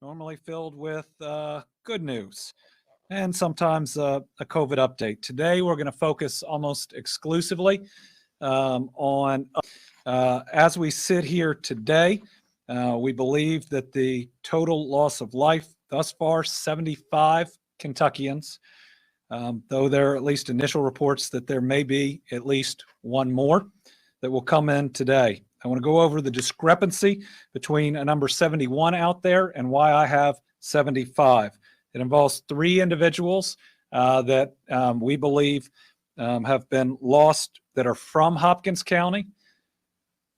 normally filled with good news and sometimes a COVID update. Today, we're going to focus almost exclusively on, as we sit here today, we believe that the total loss of life thus far, 75 Kentuckians, though there are at least initial reports that there may be at least one more that will come in today. I want to go over the discrepancy between a number 71 out there and why I have 75. It involves three individuals that we believe have been lost that are from Hopkins County,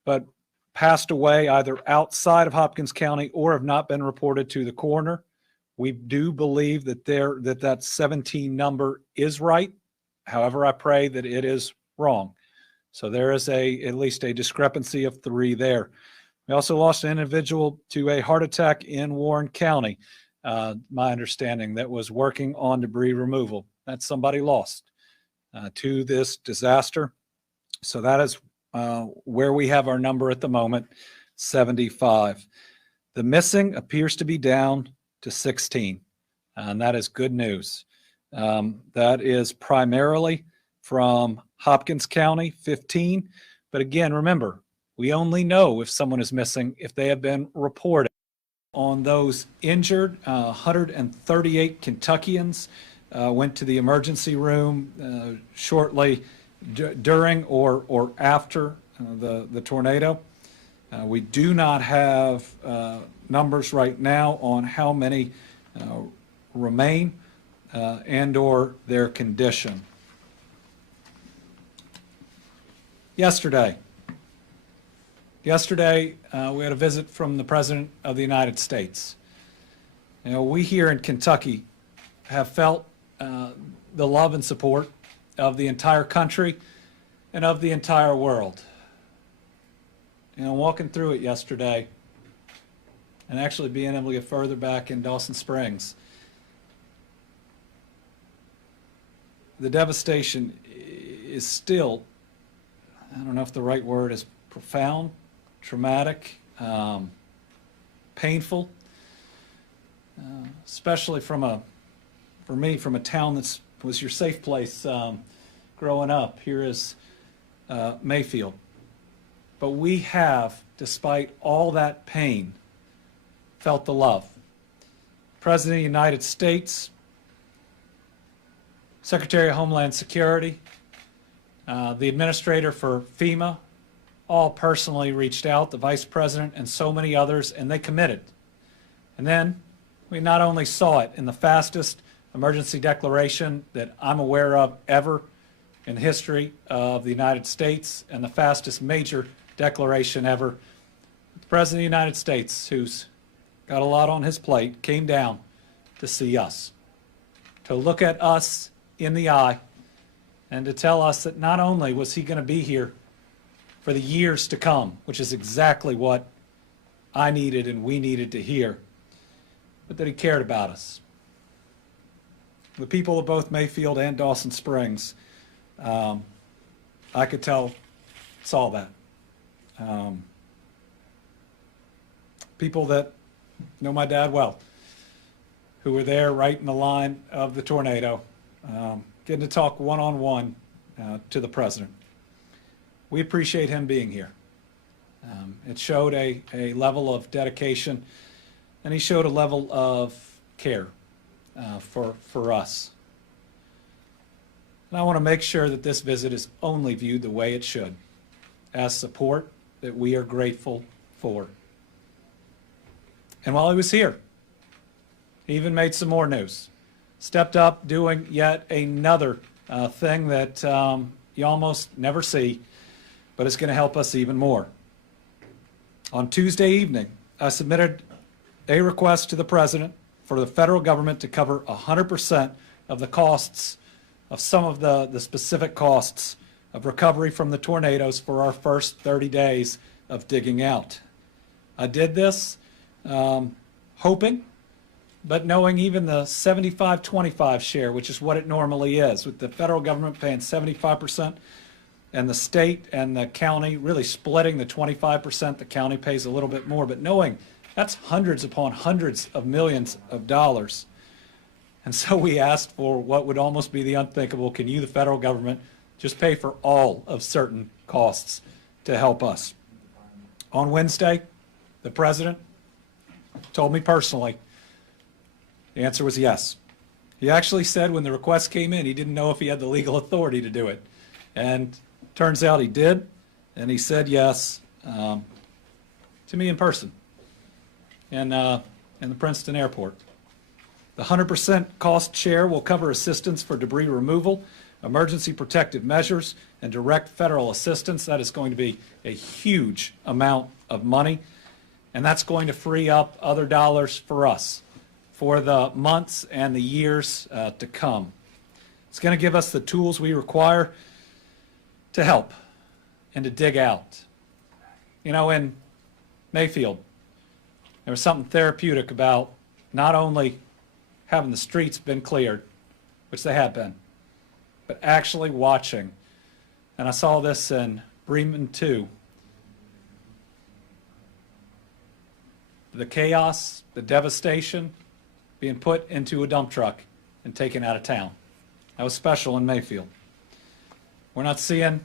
but passed away either outside of Hopkins County or have not been reported to the coroner. We do believe that that 17 number is right. However, I pray that it is wrong. So there is at least a discrepancy of three there. We also lost an individual to a heart attack in Warren County, my understanding, that was working on debris removal. That's somebody lost to this disaster. So that is where we have our number at the moment, 75. The missing appears to be down to 16, and that is good news. That is primarily from Hopkins County, 15. But again, remember, we only know if someone is missing if they have been reported. On those injured, 138 Kentuckians went to the emergency room shortly during or after the tornado. We do not have numbers right now on how many remain and or their condition. Yesterday, we had a visit from the President of the United States. You know, we here in Kentucky have felt the love and support of the entire country and of the entire world. You know, walking through it yesterday and actually being able to get further back in Dawson Springs, the devastation is still, I don't know if the right word is profound, traumatic, painful, especially for me, from a town that was your safe place growing up. Here is Mayfield. But we have, despite all that pain, felt the love. President of the United States, Secretary of Homeland Security, the administrator for FEMA, all personally reached out, the vice president and so many others, and they committed. And then we not only saw it in the fastest emergency declaration that I'm aware of ever in the history of the United States and the fastest major declaration ever, the President of the United States, who's got a lot on his plate, came down to see us, to look at us in the eye, and to tell us that not only was he going to be here for the years to come, which is exactly what I needed and we needed to hear, but that he cared about us. The people of both Mayfield and Dawson Springs, I could tell, saw that. People that know my dad well, who were there right in the line of the tornado, getting to talk one-on-one to the president. We appreciate him being here. It showed a level of dedication, and he showed a level of care for us. And I want to make sure that this visit is only viewed the way it should, as support that we are grateful for. And while he was here, he even made some more news. Stepped up doing yet another thing that you almost never see, but it's going to help us even more. On Tuesday evening, I submitted a request to the president for the federal government to cover 100% of the costs of some of the specific costs of recovery from the tornadoes for our first 30 days of digging out. I did this hoping, but knowing even the 75-25 share, which is what it normally is, with the federal government paying 75% and the state and the county really splitting the 25%, the county pays a little bit more, but knowing That's hundreds upon hundreds of millions of dollars. And so we asked for what would almost be the unthinkable. Can you, the federal government, just pay for all of certain costs to help us? On Wednesday, the president told me personally, the answer was yes. He actually said when the request came in, he didn't know if he had the legal authority to do it. And turns out he did, and he said yes to me in person in the Princeton airport. The 100% cost share will cover assistance for debris removal, emergency protective measures, and direct federal assistance. That is going to be a huge amount of money, and that's going to free up other dollars for us for the months and the years to come. It's going to give us the tools we require to help and to dig out. You know, in Mayfield, there was something therapeutic about not only having the streets been cleared, which they have been, but actually watching. And I saw this in Bremen too. The chaos, the devastation being put into a dump truck and taken out of town. That was special in Mayfield. We're not seeing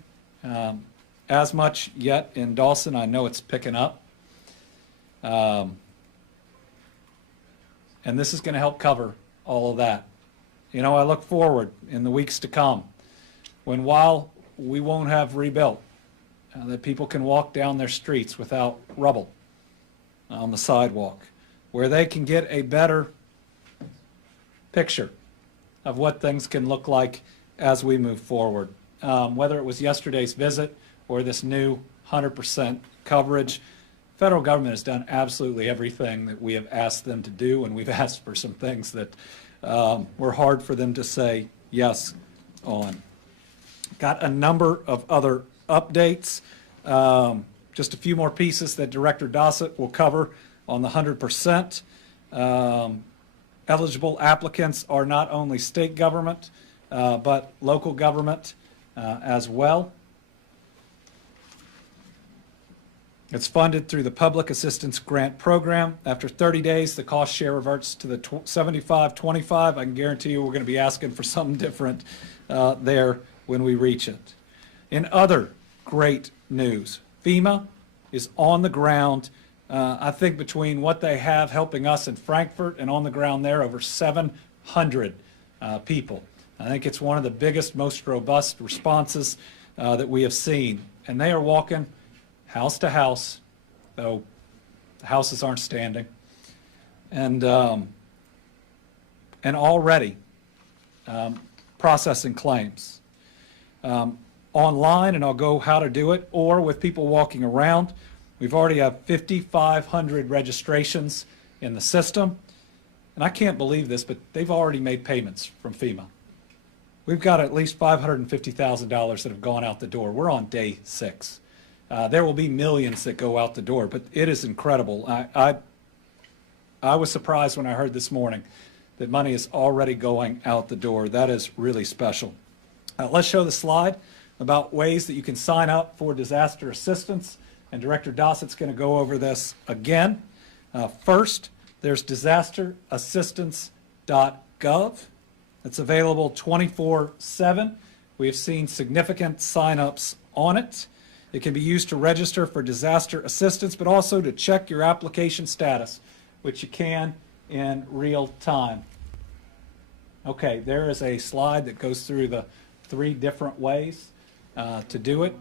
as much yet in Dawson. I know it's picking up. And this is going to help cover all of that. You know, I look forward in the weeks to come when, while we won't have rebuilt, that people can walk down their streets without rubble on the sidewalk, where they can get a better picture of what things can look like as we move forward. Whether it was yesterday's visit or this new 100% coverage, federal government has done absolutely everything that we have asked them to do, and we've asked for some things that were hard for them to say yes on. Got a number of other updates. Just a few more pieces that Director Dossett will cover on the 100%. Eligible applicants are not only state government, but local government as well. It's funded through the Public Assistance Grant Program. After 30 days, the cost share reverts to the 75-25. I can guarantee you we're going to be asking for something different there when we reach it. In other great news, FEMA is on the ground. I think between what they have helping us in Frankfort and on the ground there, over 700 people. I think it's one of the biggest, most robust responses that we have seen. And they are walking house to house, though the houses aren't standing, and already processing claims online, and I'll go how to do it, or with people walking around. We've already have 5,500 registrations in the system, and I can't believe this, but they've already made payments from FEMA. We've got at least $550,000 that have gone out the door. We're on day 6. There will be millions that go out the door, but it is incredible. I was surprised when I heard this morning that money is already going out the door. That is really special. Let's show the slide about ways that you can sign up for disaster assistance, and Director Dossett's going to go over this again. First, there's disasterassistance.gov. It's available 24/7. We have seen significant sign-ups on it. It can be used to register for disaster assistance, but also to check your application status, which you can in real time. Okay, there is a slide that goes through the 3 different ways to do it.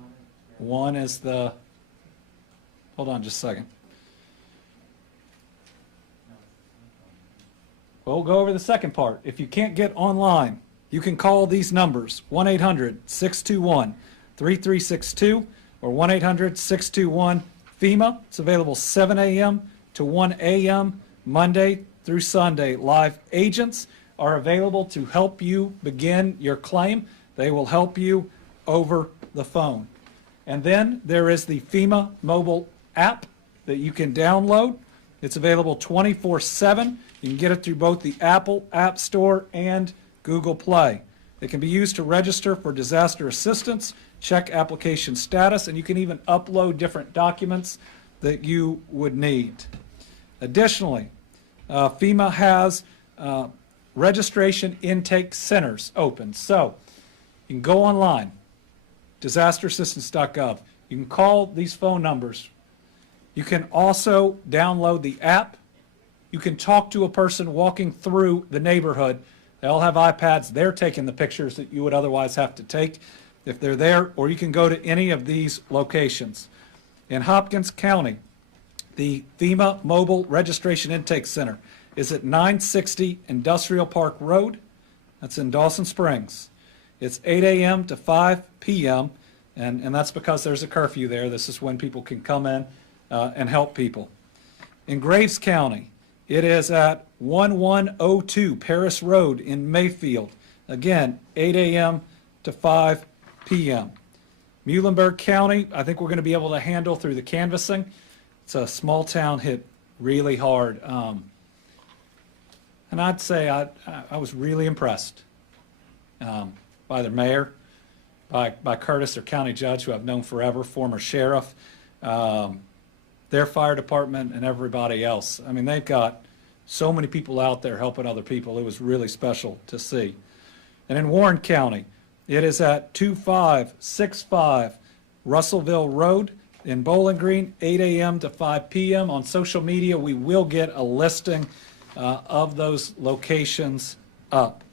One is the, hold on just a second. We'll go over the second part. If you can't get online, you can call these numbers, 1-800-621-3362 or 1-800-621-FEMA. It's available 7 a.m. to 1 a.m. Monday through Sunday. Live agents are available to help you begin your claim. They will help you over the phone. And then there is the FEMA mobile app that you can download. It's available 24/7. You can get it through both the Apple App Store and Google Play. It can be used to register for disaster assistance, check application status, and you can even upload different documents that you would need. Additionally, FEMA has registration intake centers open. So you can go online, disasterassistance.gov. You can call these phone numbers. You can also download the app. You can talk to a person walking through the neighborhood. They all have iPads. They're taking the pictures that you would otherwise have to take if they're there, or you can go to any of these locations. In Hopkins County, the FEMA Mobile Registration Intake Center is at 960 Industrial Park Road. That's in Dawson Springs. It's 8 a.m. to 5 p.m., and that's because there's a curfew there. This is when people can come in and help people. In Graves County, it is at 1102 Paris Road in Mayfield. Again, 8 a.m. to 5 p.m. Muhlenberg County, I think we're going to be able to handle through the canvassing. It's a small town hit really hard. And I'd say I was really impressed by their mayor, by Curtis, their county judge, who I've known forever, former sheriff, their fire department, and everybody else. I mean, they've got so many people out there helping other people. It was really special to see. And in Warren County, it is at 2565 Russellville Road in Bowling Green, 8 a.m. to 5 p.m. On social media, we will get a listing of those locations up.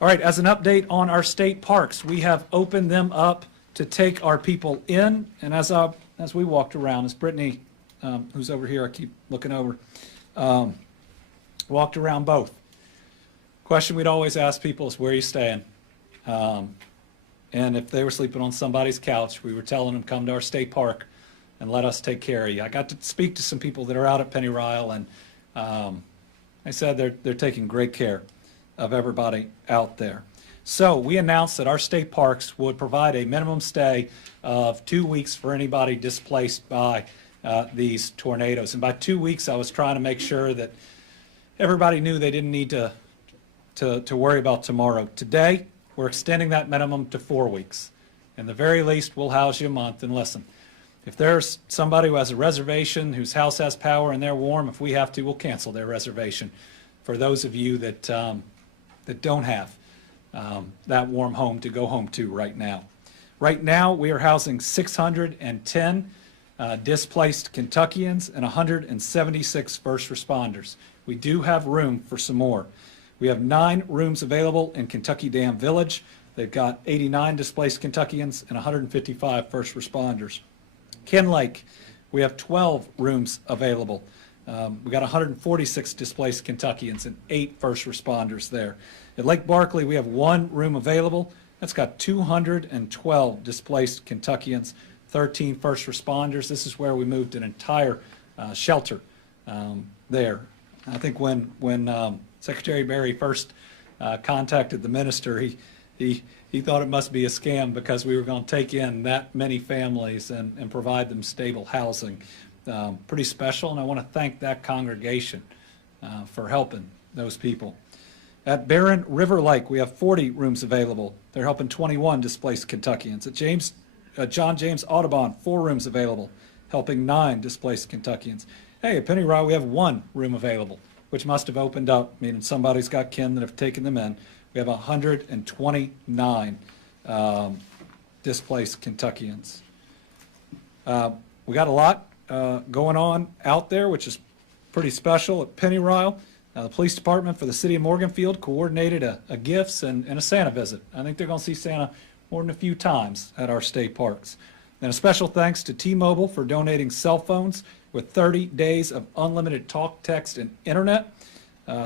All right, as an update on our state parks, we have opened them up to take our people in. And as we walked around, as Brittany, who's over here, I keep looking over, walked around both. Question we'd always ask people is, where are you staying? And if they were sleeping on somebody's couch, we were telling them, come to our state park and let us take care of you. I got to speak to some people that are out at Pennyrile, and they said they're taking great care of everybody out there. So we announced that our state parks would provide a minimum stay of 2 weeks for anybody displaced by these tornadoes. And by 2 weeks, I was trying to make sure that everybody knew they didn't need to worry about tomorrow. Today, we're extending that minimum to 4 weeks. In the very least, we'll house you a month. And listen, if there's somebody who has a reservation, whose house has power and they're warm, if we have to, we'll cancel their reservation for those of you that don't have that warm home to go home to right now. Right now, we are housing 610 displaced Kentuckians and 176 first responders. We do have room for some more. We have 9 rooms available in Kentucky Dam Village. They've got 89 displaced Kentuckians and 155 first responders. Ken Lake, we have 12 rooms available. We got 146 displaced Kentuckians and 8 first responders there. At Lake Barkley, we have 1 room available. That's got 212 displaced Kentuckians, 13 first responders. This is where we moved an entire shelter there. I think when Secretary Berry first contacted the minister, he thought it must be a scam because we were going to take in that many families and provide them stable housing. Pretty special, and I want to thank that congregation for helping those people. At Barren River Lake, we have 40 rooms available. They're helping 21 displaced Kentuckians. At John James Audubon, 4 rooms available, helping 9 displaced Kentuckians. Hey, at Pennyrile, we have 1 room available, which must have opened up, meaning somebody's got kin that have taken them in. We have 129 displaced Kentuckians. We got a lot going on out there, which is pretty special. At Pennyrile, the police department for the city of Morganfield coordinated a gifts and a Santa visit. I think they're going to see Santa more than a few times at our state parks. And a special thanks to T-Mobile for donating cell phones with 30 days of unlimited talk, text, and internet.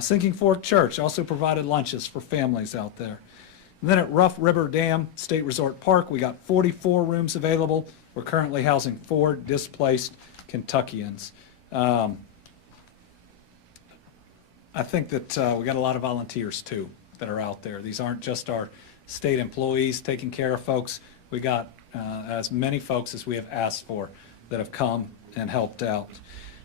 Sinking Fork Church also provided lunches for families out there. And then at Rough River Dam State Resort Park, we got 44 rooms available. We're currently housing 4 displaced Kentuckians. I think that we got a lot of volunteers too that are out there. These aren't just our state employees taking care of folks. We got as many folks as we have asked for that have come and helped out.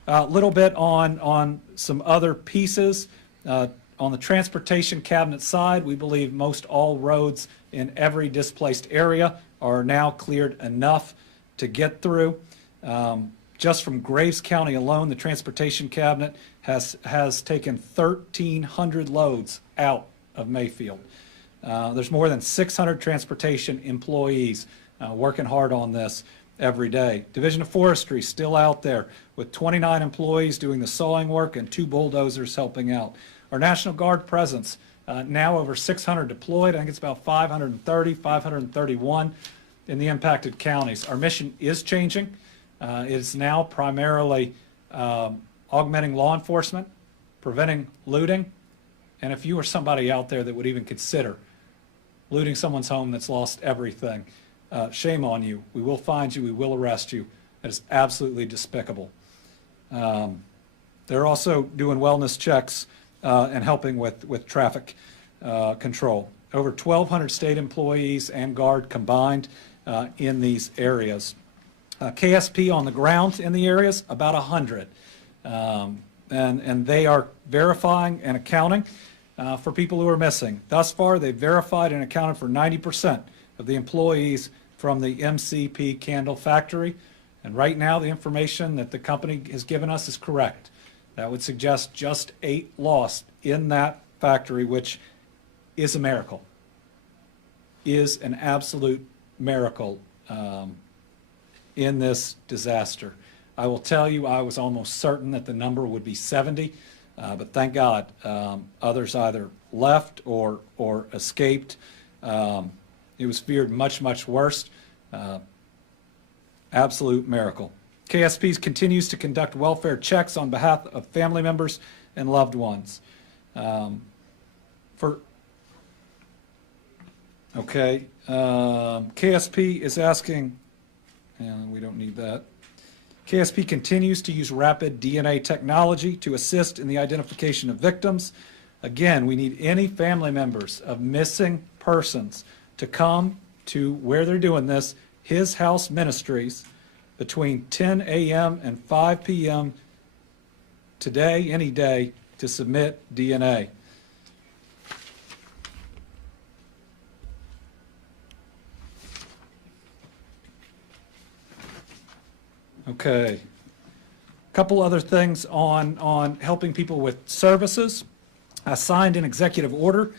A little bit on some other pieces. On the transportation cabinet side, we believe most all roads in every displaced area are now cleared enough to get through. Just from Graves County alone, the Transportation Cabinet has taken 1,300 loads out of Mayfield. There's more than 600 transportation employees working hard on this every day. Division of Forestry still out there with 29 employees doing the sawing work and 2 bulldozers helping out. Our National Guard presence, now over 600 deployed. I think it's about 530, 531 in the impacted counties. Our mission is changing. It is now primarily augmenting law enforcement, preventing looting, and if you are somebody out there that would even consider looting someone's home that's lost everything, shame on you. We will find you. We will arrest you. That is absolutely despicable. They're also doing wellness checks and helping with traffic control. Over 1,200 state employees and Guard combined in these areas. KSP on the ground in the areas, about 100. And they are verifying and accounting for people who are missing. Thus far, they've verified and accounted for 90% of the employees from the MCP candle factory. And right now, the information that the company has given us is correct. That would suggest just 8 lost in that factory, which is a miracle, is an absolute miracle in this disaster. I will tell you, I was almost certain that the number would be 70, but thank God others either left or escaped. It was feared much, much worse. Absolute miracle. KSP continues to conduct welfare checks on behalf of family members and loved ones. KSP is asking, and we don't need that. KSP continues to use rapid DNA technology to assist in the identification of victims. Again, we need any family members of missing persons to come to where they're doing this, His House Ministries, between 10 a.m. and 5 p.m. today, any day, to submit DNA. Okay. A couple other things on helping people with services. I signed an executive order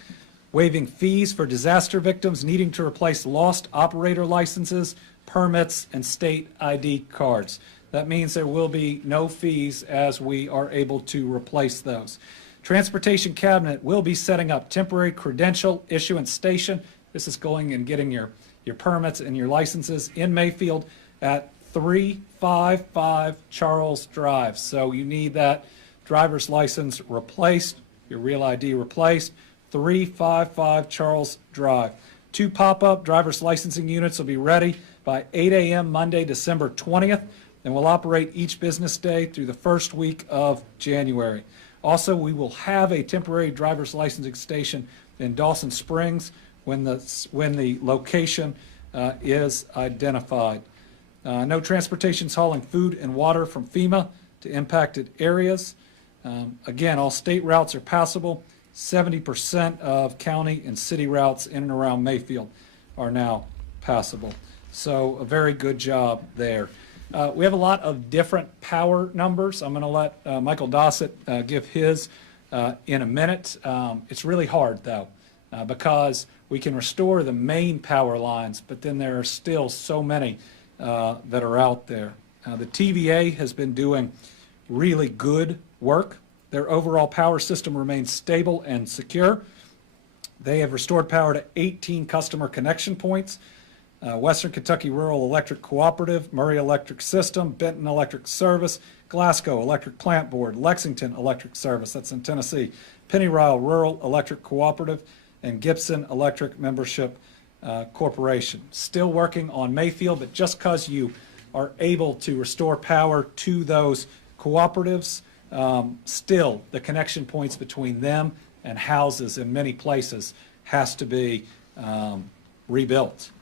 waiving fees for disaster victims needing to replace lost operator licenses, permits, and state ID cards. That means there will be no fees as we are able to replace those. Transportation Cabinet will be setting up temporary credential issuance station. This is going and getting your permits and your licenses in Mayfield at 355 Charles Drive. So you need that driver's license replaced, your real ID replaced, 355 Charles Drive. 2 pop-up driver's licensing units will be ready by 8 a.m. Monday, December 20th, and will operate each business day through the first week of January. Also, we will have a temporary driver's licensing station in Dawson Springs when the location is identified. No transportation's hauling food and water from FEMA to impacted areas. Again, all state routes are passable. 70% of county and city routes in and around Mayfield are now passable. So a very good job there. We have a lot of different power numbers. I'm going to let Michael Dossett give his in a minute. It's really hard, though, because we can restore the main power lines, but then there are still so many that are out there. The TVA has been doing really good work. Their overall power system remains stable and secure. They have restored power to 18 customer connection points. Western Kentucky Rural Electric Cooperative, Murray Electric System, Benton Electric Service, Glasgow Electric Plant Board, Lexington Electric Service, that's in Tennessee, Pennyrile Rural Electric Cooperative, and Gibson Electric Membership Corporation. Still working on Mayfield, but just because you are able to restore power to those cooperatives, still the connection points between them and houses in many places has to be rebuilt.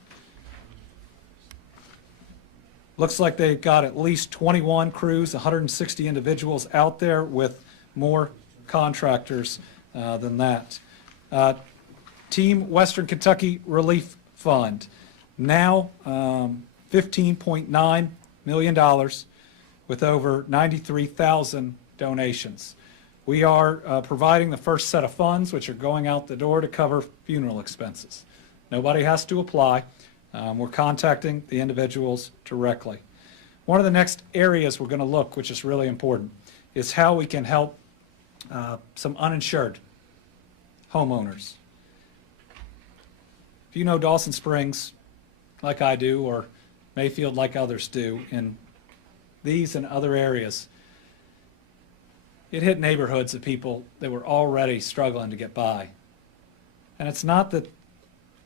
Looks like they've got at least 21 crews, 160 individuals out there with more contractors than that. Team Western Kentucky Relief Fund, now $15.9 million. with over 93,000 donations. We are providing the first set of funds, which are going out the door to cover funeral expenses. Nobody has to apply. We're contacting the individuals directly. One of the next areas we're going to look, which is really important, is how we can help some uninsured homeowners. If you know Dawson Springs like I do, or Mayfield like others do, in these and other areas, it hit neighborhoods of people that were already struggling to get by. And it's not that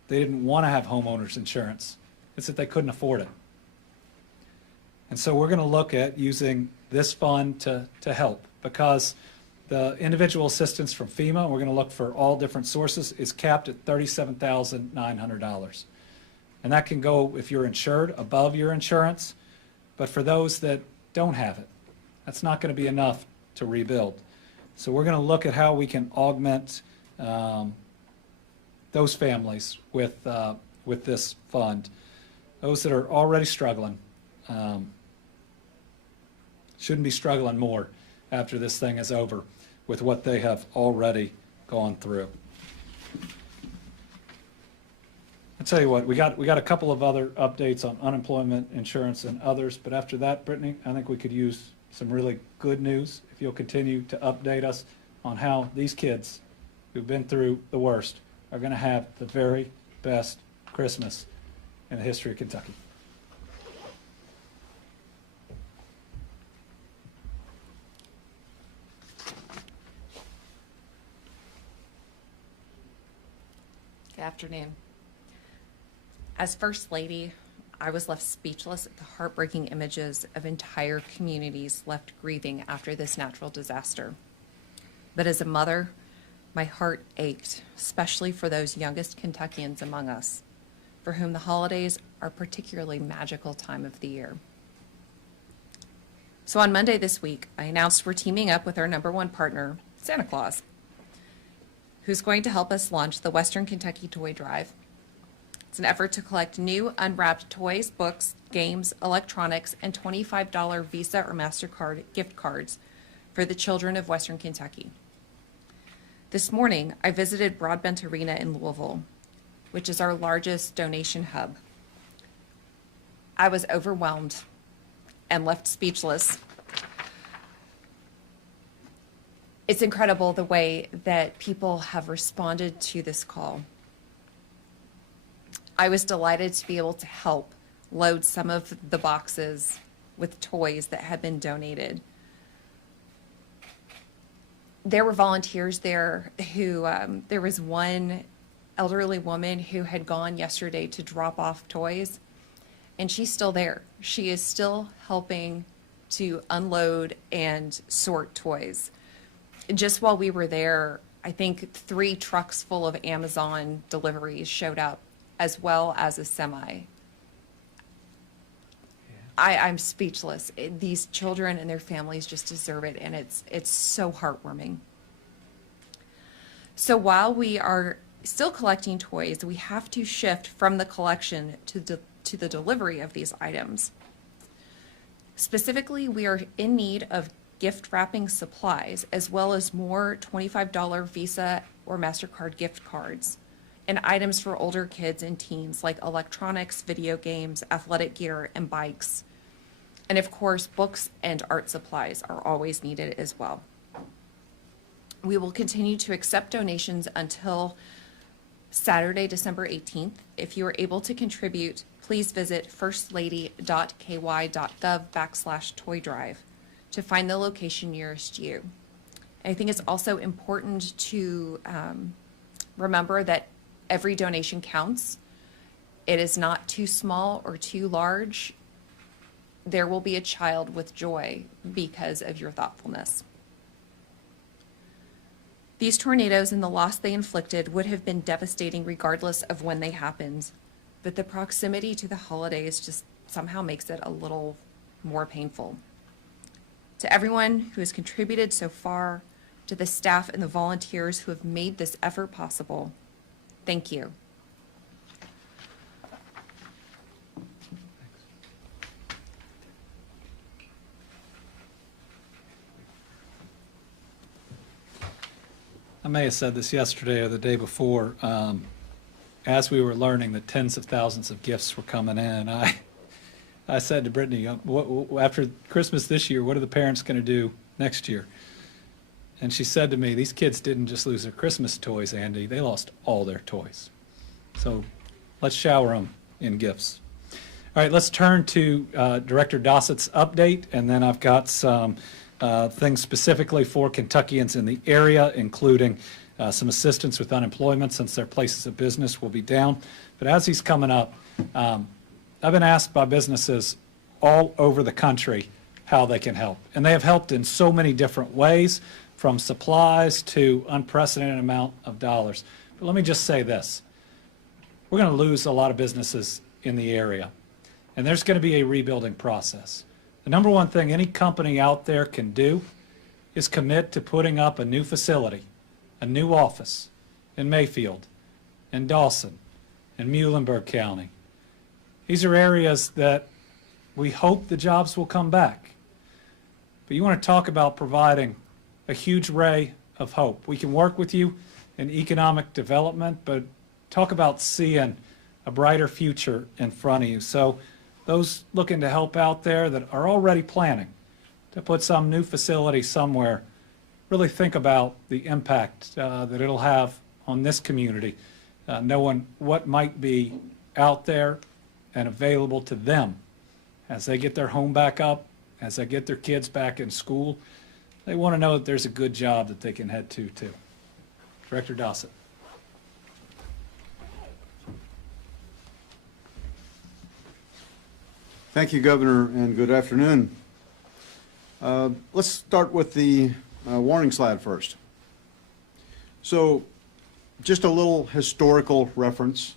they didn't want to have homeowners insurance, it's that they couldn't afford it. And so we're going to look at using this fund to help, because the individual assistance from FEMA, we're going to look for all different sources, is capped at $37,900. And that can go, if you're insured, above your insurance. But for those that don't have it, that's not going to be enough to rebuild. So we're going to look at how we can augment those families with this fund. Those that are already struggling shouldn't be struggling more after this thing is over with what they have already gone through. I'll tell you what, we got a couple of other updates on unemployment insurance and others, but after that, Brittany, I think we could use some really good news if you'll continue to update us on how these kids who've been through the worst are going to have the very best Christmas in the history of Kentucky. Good afternoon. As First Lady, I was left speechless at the heartbreaking images of entire communities left grieving after this natural disaster. But as a mother, my heart ached, especially for those youngest Kentuckians among us, for whom the holidays are a particularly magical time of the year. So on Monday this week, I announced we're teaming up with our #1 partner, Santa Claus, who's going to help us launch the Western Kentucky Toy Drive. It's an effort to collect new unwrapped toys, books, games, electronics, and $25 Visa or MasterCard gift cards for the children of Western Kentucky. This morning, I visited Broadbent Arena in Louisville, which is our largest donation hub. I was overwhelmed and left speechless. It's incredible the way that people have responded to this call. I was delighted to be able to help load some of the boxes with toys that had been donated. There were volunteers there who, there was one elderly woman who had gone yesterday to drop off toys, and she's still there. She is still helping to unload and sort toys. Just while we were there, I think 3 trucks full of Amazon deliveries showed up, as well as a semi. I'm speechless. These children and their families just deserve it, and it's so heartwarming. So while we are still collecting toys, we have to shift from the collection to the delivery of these items. Specifically, we are in need of gift wrapping supplies, as well as more $25 Visa or MasterCard gift cards, and items for older kids and teens like electronics, video games, athletic gear, and bikes. And of course, books and art supplies are always needed as well. We will continue to accept donations until Saturday, December 18th. If you are able to contribute, please visit firstlady.ky.gov/toy drive to find the location nearest you. And I think it's also important to remember that every donation counts. It is not too small or too large. There will be a child with joy because of your thoughtfulness. These tornadoes and the loss they inflicted would have been devastating regardless of when they happened, but the proximity to the holidays just somehow makes it a little more painful. To everyone who has contributed so far, to the staff and the volunteers who have made this effort possible, thank you. I may have said this yesterday or the day before. As we were learning that tens of thousands of gifts were coming in, I said to Brittany, after Christmas this year, what are the parents going to do next year? And she said to me, these kids didn't just lose their Christmas toys, Andy, they lost all their toys. So let's shower them in gifts. All right, let's turn to Director Dossett's update, and then I've got some things specifically for Kentuckians in the area, including some assistance with unemployment since their places of business will be down. But as he's coming up, I've been asked by businesses all over the country how they can help. And they have helped in so many different ways, from supplies to unprecedented amount of dollars. But let me just say this. We're going to lose a lot of businesses in the area, and there's going to be a rebuilding process. The number one thing any company out there can do is commit to putting up a new facility, a new office in Mayfield, in Dawson, in Muhlenberg County. These are areas that we hope the jobs will come back. But you want to talk about providing a huge ray of hope. We can work with you in economic development, but talk about seeing a brighter future in front of you. So those looking to help out there that are already planning to put some new facility somewhere, really think about the impact that it'll have on this community, knowing what might be out there and available to them as they get their home back up, as they get their kids back in school. They want to know that there's a good job that they can head to too. Director Dossett. Thank you, Governor, and good afternoon. Let's start with the warning slide first. So just a little historical reference.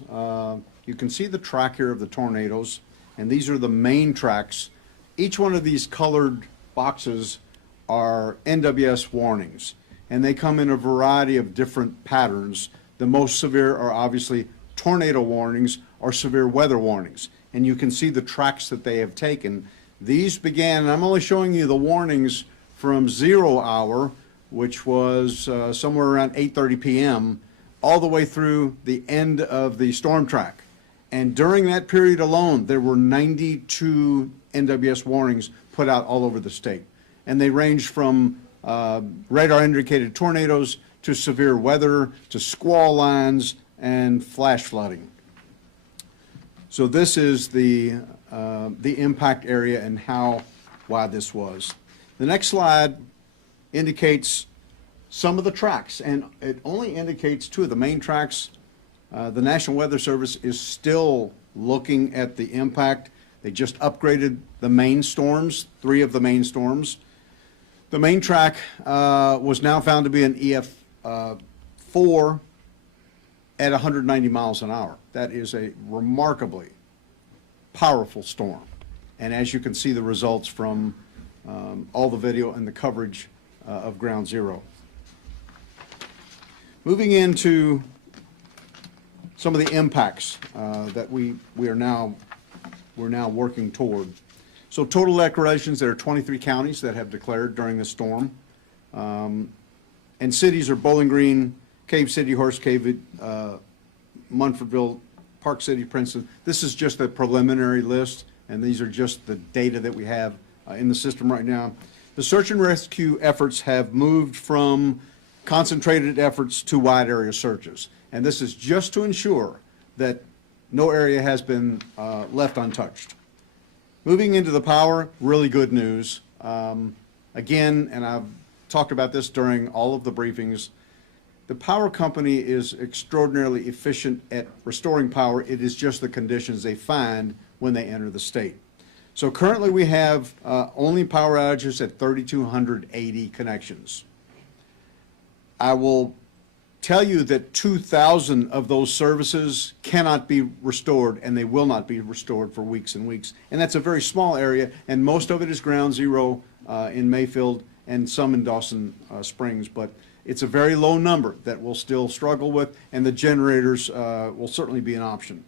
You can see the track here of the tornadoes, and these are the main tracks. Each one of these colored boxes are NWS warnings, and they come in a variety of different patterns. The most severe are obviously tornado warnings or severe weather warnings, and you can see the tracks that they have taken. These began, and I'm only showing you the warnings from 0 hour, which was somewhere around 8:30 p.m., all the way through the end of the storm track. And during that period alone, there were 92 NWS warnings put out all over the state. And they ranged from radar-indicated tornadoes to severe weather to squall lines and flash flooding. So this is the impact area and how wide this was. The next slide indicates some of the tracks, and it only indicates two of the main tracks. The National Weather Service is still looking at the impact. They just upgraded the main storms, 3 of the main storms. The main track was now found to be an EF4 at 190 miles an hour. That is a remarkably powerful storm. And as you can see the results from all the video and the coverage of Ground Zero. Moving into some of the impacts that we're now working toward. So total declarations, there are 23 counties that have declared during the storm. And cities are Bowling Green, Cave City, Horse Cave, Munfordville, Park City, Princeton. This is just a preliminary list, and these are just the data that we have in the system right now. The search and rescue efforts have moved from concentrated efforts to wide area searches. And this is just to ensure that no area has been left untouched. Moving into the power, really good news. Again, and I've talked about this during all of the briefings, the power company is extraordinarily efficient at restoring power. It is just the conditions they find when they enter the state. So currently we have only power outages at 3,280 connections. I will tell you that 2,000 of those services cannot be restored, and they will not be restored for weeks and weeks. And that's a very small area, and most of it is Ground Zero in Mayfield and some in Dawson Springs. But it's a very low number that we'll still struggle with, and the generators will certainly be an option.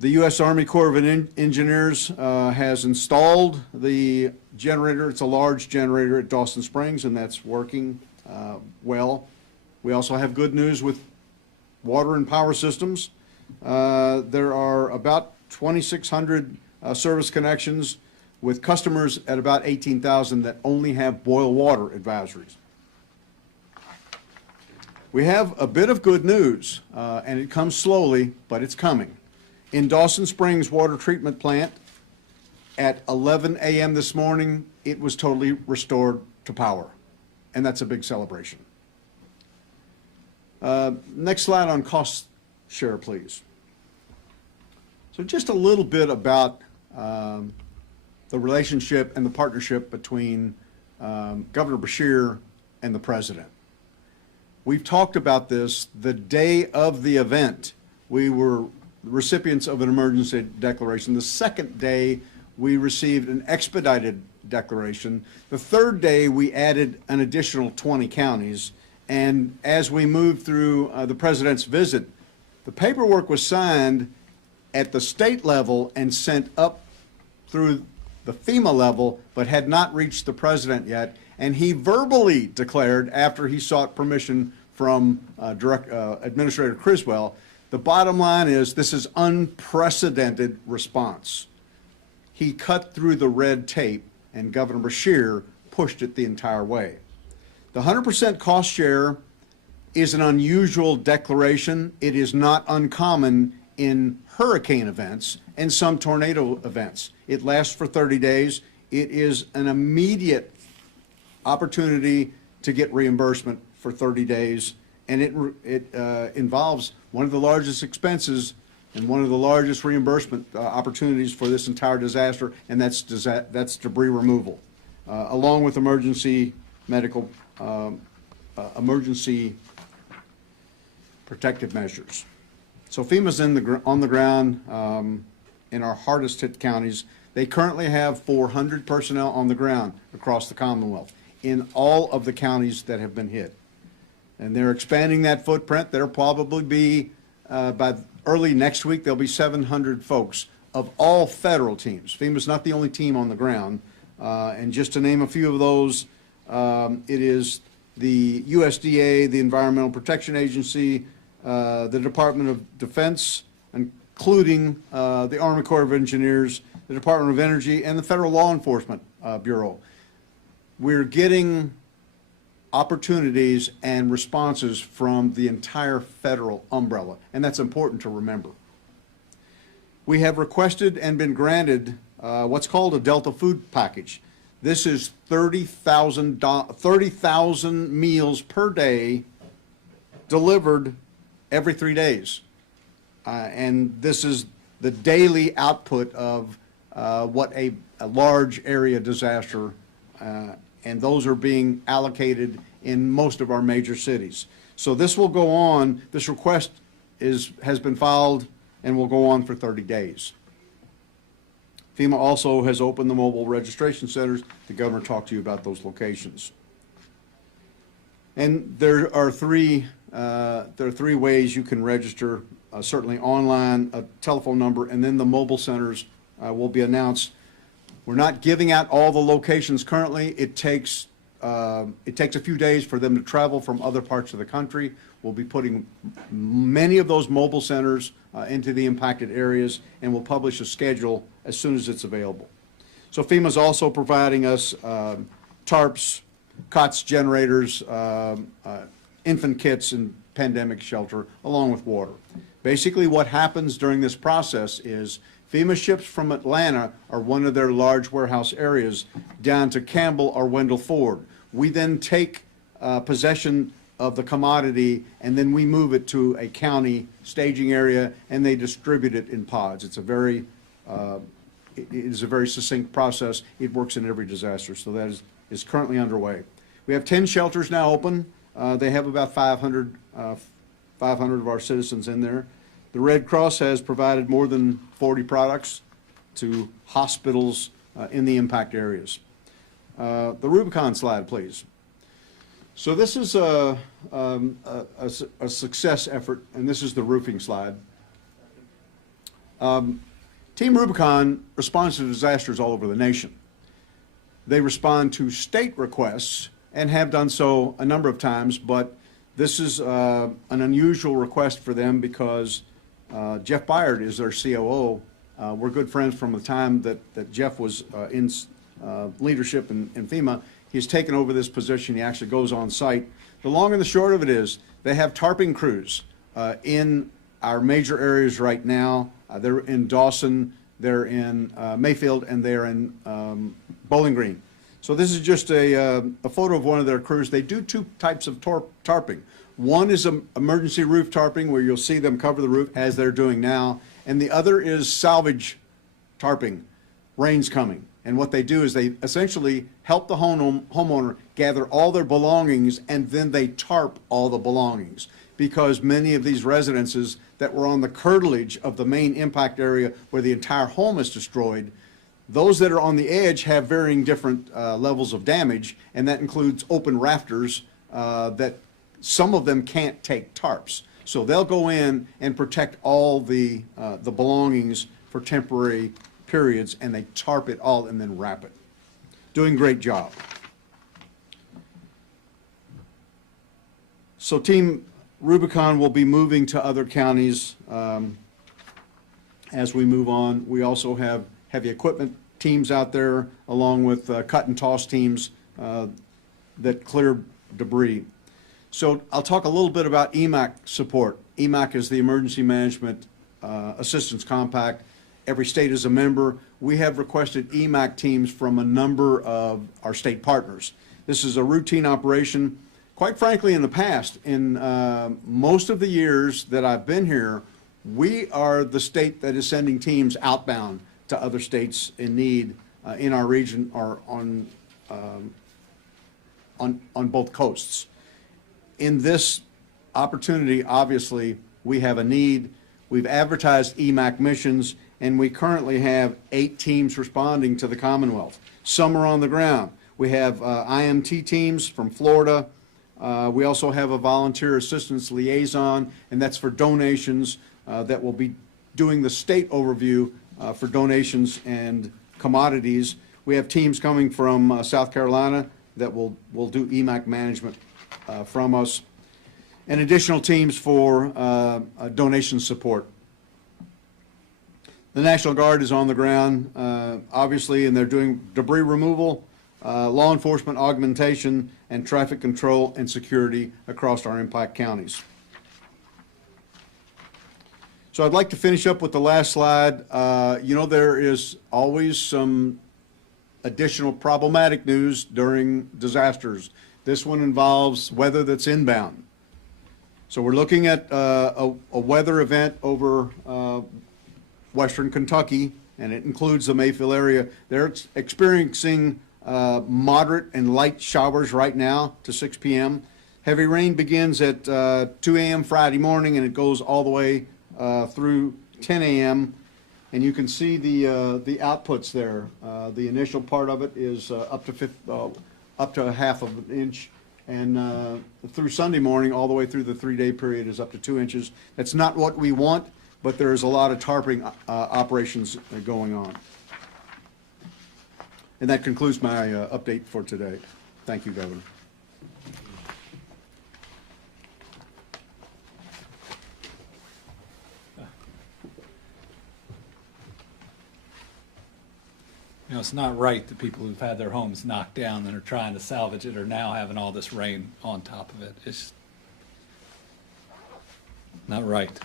The U.S. Army Corps of Engineers has installed the generator. It's a large generator at Dawson Springs, and that's working well. We also have good news with water and power systems. There are about 2,600 service connections with customers at about 18,000 that only have boil water advisories. We have a bit of good news, and it comes slowly, but it's coming. In Dawson Springs Water Treatment Plant, at 11 a.m. this morning, it was totally restored to power, and that's a big celebration. Next slide on cost share, please. So just a little bit about the relationship and the partnership between Governor Beshear and the President. We've talked about this the day of the event. We were recipients of an emergency declaration. The second day, we received an expedited declaration. The third day, we added an additional 20 counties. And as we moved through the President's visit, the paperwork was signed at the state level and sent up through the FEMA level, but had not reached the President yet. And he verbally declared, after he sought permission from Administrator Criswell, the bottom line is this is unprecedented response. He cut through the red tape, and Governor Beshear pushed it the entire way. The 100% cost share is an unusual declaration. It is not uncommon in hurricane events and some tornado events. It lasts for 30 days. It is an immediate opportunity to get reimbursement for 30 days, and it involves one of the largest expenses and one of the largest reimbursement opportunities for this entire disaster, and that's debris removal, along with emergency medical, emergency protective measures. So FEMA's on the ground in our hardest hit counties. They currently have 400 personnel on the ground across the Commonwealth in all of the counties that have been hit. And they're expanding that footprint. There'll probably be, by early next week, there'll be 700 folks of all federal teams. FEMA's not the only team on the ground. And just to name a few of those, it is the USDA, the Environmental Protection Agency, the Department of Defense, including the Army Corps of Engineers, the Department of Energy, and the Federal Law Enforcement Bureau. We're getting opportunities and responses from the entire federal umbrella, and that's important to remember. We have requested and been granted what's called a Delta Food Package. This is 30,000 meals per day delivered every 3 days. And this is the daily output of what a large area disaster, and those are being allocated in most of our major cities. So this will go on, this request has been filed and will go on for 30 days. FEMA also has opened the mobile registration centers. The governor talked to you about those locations. And there are three ways you can register, certainly online, a telephone number, and then the mobile centers will be announced. We're not giving out all the locations currently. It takes a few days for them to travel from other parts of the country. We'll be putting many of those mobile centers into the impacted areas, and we'll publish a schedule as soon as it's available. So FEMA's also providing us tarps, COTS generators, infant kits, and pandemic shelter, along with water. Basically, what happens during this process is FEMA ships from Atlanta or one of their large warehouse areas down to Campbell or Wendell Ford. We then take possession of the commodity, and then we move it to a county staging area, and they distribute it in pods. It's a very succinct process. It works in every disaster, so that is currently underway. We have 10 shelters now open. They have about 500 of our citizens in there. The Red Cross has provided more than 40 products to hospitals in the impact areas. The Rubicon slide, please. So this is a success effort, and this is the roofing slide. Team Rubicon responds to disasters all over the nation. They respond to state requests and have done so a number of times, but This is an unusual request for them because Jeff Byard is their COO. We're good friends from the time that Jeff was in leadership in FEMA. He's taken over this position. He actually goes on site. The long and the short of it is they have tarping crews in our major areas right now. They're in Dawson, they're in Mayfield, and they're in Bowling Green. So this is just a photo of one of their crews. They do two types of tarping. One is emergency roof tarping, where you'll see them cover the roof as they're doing now, and the other is salvage tarping. Rain's coming, and what they do is they essentially help the homeowner gather all their belongings, and then they tarp all the belongings, because many of these residences that were on the curtilage of the main impact area where the entire home is destroyed, those that are on the edge have varying different levels of damage, and that includes open rafters that some of them can't take tarps. So they'll go in and protect all the belongings for temporary periods, and they tarp it all and then wrap it. Doing a great job. So Team Rubicon will be moving to other counties as we move on. We also have heavy equipment teams out there, along with cut and toss teams that clear debris. So I'll talk a little bit about EMAC support. EMAC is the Emergency Management Assistance Compact. Every state is a member. We have requested EMAC teams from a number of our state partners. This is a routine operation. Quite frankly, in the past, in most of the years that I've been here, we are the state that is sending teams outbound to other states in need in our region or on both coasts. In this opportunity, obviously, we have a need. We've advertised EMAC missions, and we currently have 8 teams responding to the Commonwealth. Some are on the ground. We have IMT teams from Florida. We also have a volunteer assistance liaison, and that's for donations that will be doing the state overview for donations and commodities. We have teams coming from South Carolina that will do EMAC management from us, and additional teams for donation support. The National Guard is on the ground, obviously, and they're doing debris removal, law enforcement augmentation, and traffic control and security across our impact counties. So I'd like to finish up with the last slide. You know, there is always some additional problematic news during disasters. This one involves weather that's inbound. So we're looking at a weather event over western Kentucky, and it includes the Mayfield area. They're experiencing moderate and light showers right now to 6 p.m. Heavy rain begins at 2 a.m. Friday morning, and it goes all the way through 10 a.m. And you can see the outputs there. The initial part of it is up to a half of an inch, and through Sunday morning, all the way through the 3-day period, is up to 2 inches. That's not what we want, but there's a lot of tarping operations going on. And that concludes my update for today. Thank you, Governor. You know, it's not right that people who've had their homes knocked down and are trying to salvage it are now having all this rain on top of it. It's not right.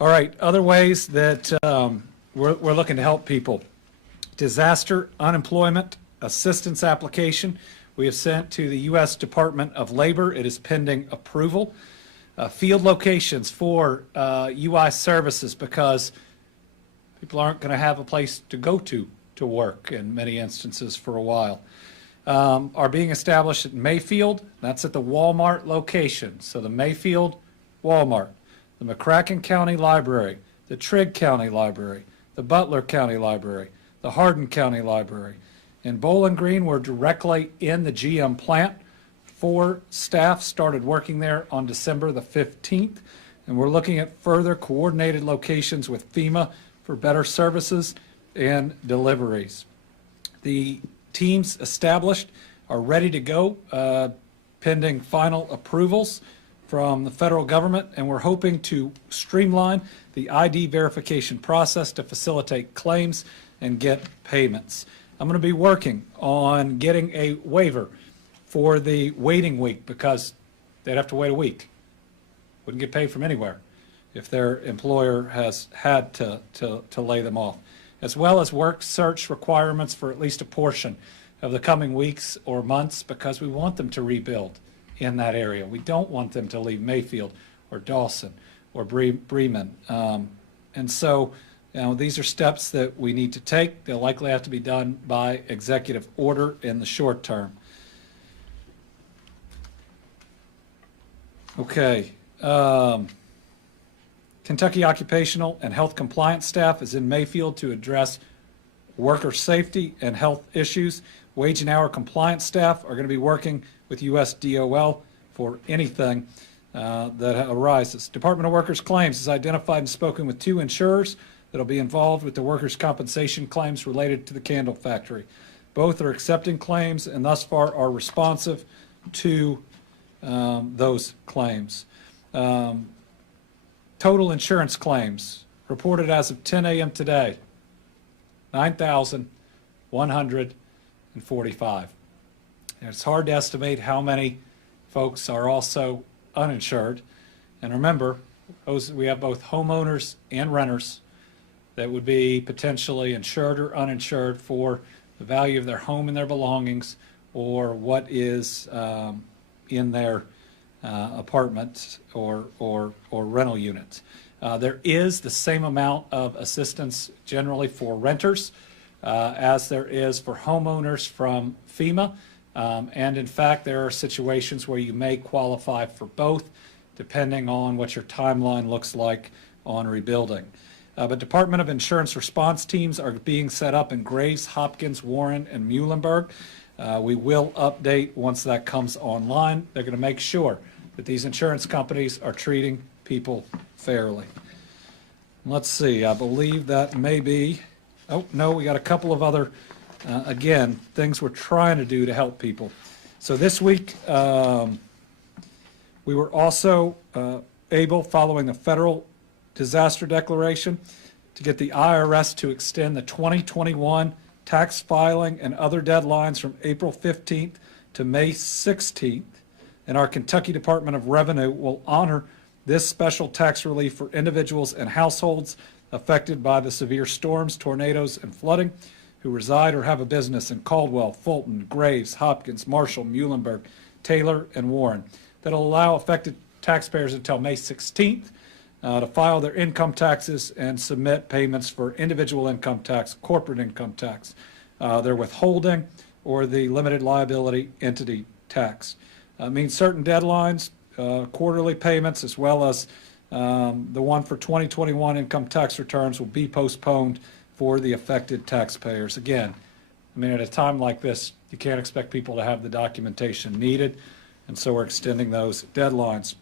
All right, other ways that we're looking to help people. Disaster unemployment assistance application we have sent to the U.S. Department of Labor. It is pending approval. Field locations for UI services, because people aren't going to have a place to go to work in many instances for a while, are being established at Mayfield. That's at the Walmart location. So the Mayfield Walmart, the McCracken County Library, the Trigg County Library, the Butler County Library, the Hardin County Library. In Bowling Green, we're directly in the GM plant. 4 staff started working there on December the 15th, and we're looking at further coordinated locations with FEMA for better services and deliveries. The teams established are ready to go. pending final approvals from the federal government, and we're hoping to streamline the ID verification process to facilitate claims and get payments. I'm going to be working on getting a waiver for the waiting week because they'd have to wait a week. Wouldn't get paid from anywhere if their employer has had to lay them off, as well as work search requirements for at least a portion of the coming weeks or months because we want them to rebuild in that area. We don't want them to leave Mayfield or Dawson or Bremen. And so, these are steps that we need to take. They'll likely have to be done by executive order in the short term. Okay. Kentucky Occupational and Health Compliance staff is in Mayfield to address worker safety and health issues. Wage and hour compliance staff are going to be working with USDOL for anything that arises. Department of Workers Claims has identified and spoken with 2 insurers that will be involved with the workers' compensation claims related to the candle factory. Both are accepting claims and thus far are responsive to those claims. Total insurance claims reported as of 10 a.m. today, 9,145. And it's hard to estimate how many folks are also uninsured. And remember, we have both homeowners and renters that would be potentially insured or uninsured for the value of their home and their belongings or what is in their apartment or rental unit. There is the same amount of assistance generally for renters as there is for homeowners from FEMA. And in fact, there are situations where you may qualify for both depending on what your timeline looks like on rebuilding. But Department of Insurance response teams are being set up in Graves, Hopkins, Warren, and Muhlenberg. We will update once that comes online. They're going to make sure that these insurance companies are treating people fairly. Let's see, I believe that may be, oh, no, we got a couple of other, again, things we're trying to do to help people. So this week, we were also able, following the federal disaster declaration, to get the IRS to extend the 2021 tax filing and other deadlines from April 15th to May 16th. And our Kentucky Department of Revenue will honor this special tax relief for individuals and households affected by the severe storms, tornadoes, and flooding who reside or have a business in Caldwell, Fulton, Graves, Hopkins, Marshall, Muhlenberg, Taylor, and Warren. That'll allow affected taxpayers until May 16th to file their income taxes and submit payments for individual income tax, corporate income tax, their withholding, or the limited liability entity tax. Means certain deadlines, quarterly payments, as well as the one for 2021 income tax returns will be postponed for the affected taxpayers. Again, I mean, at a time like this, you can't expect people to have the documentation needed, and so we're extending those deadlines.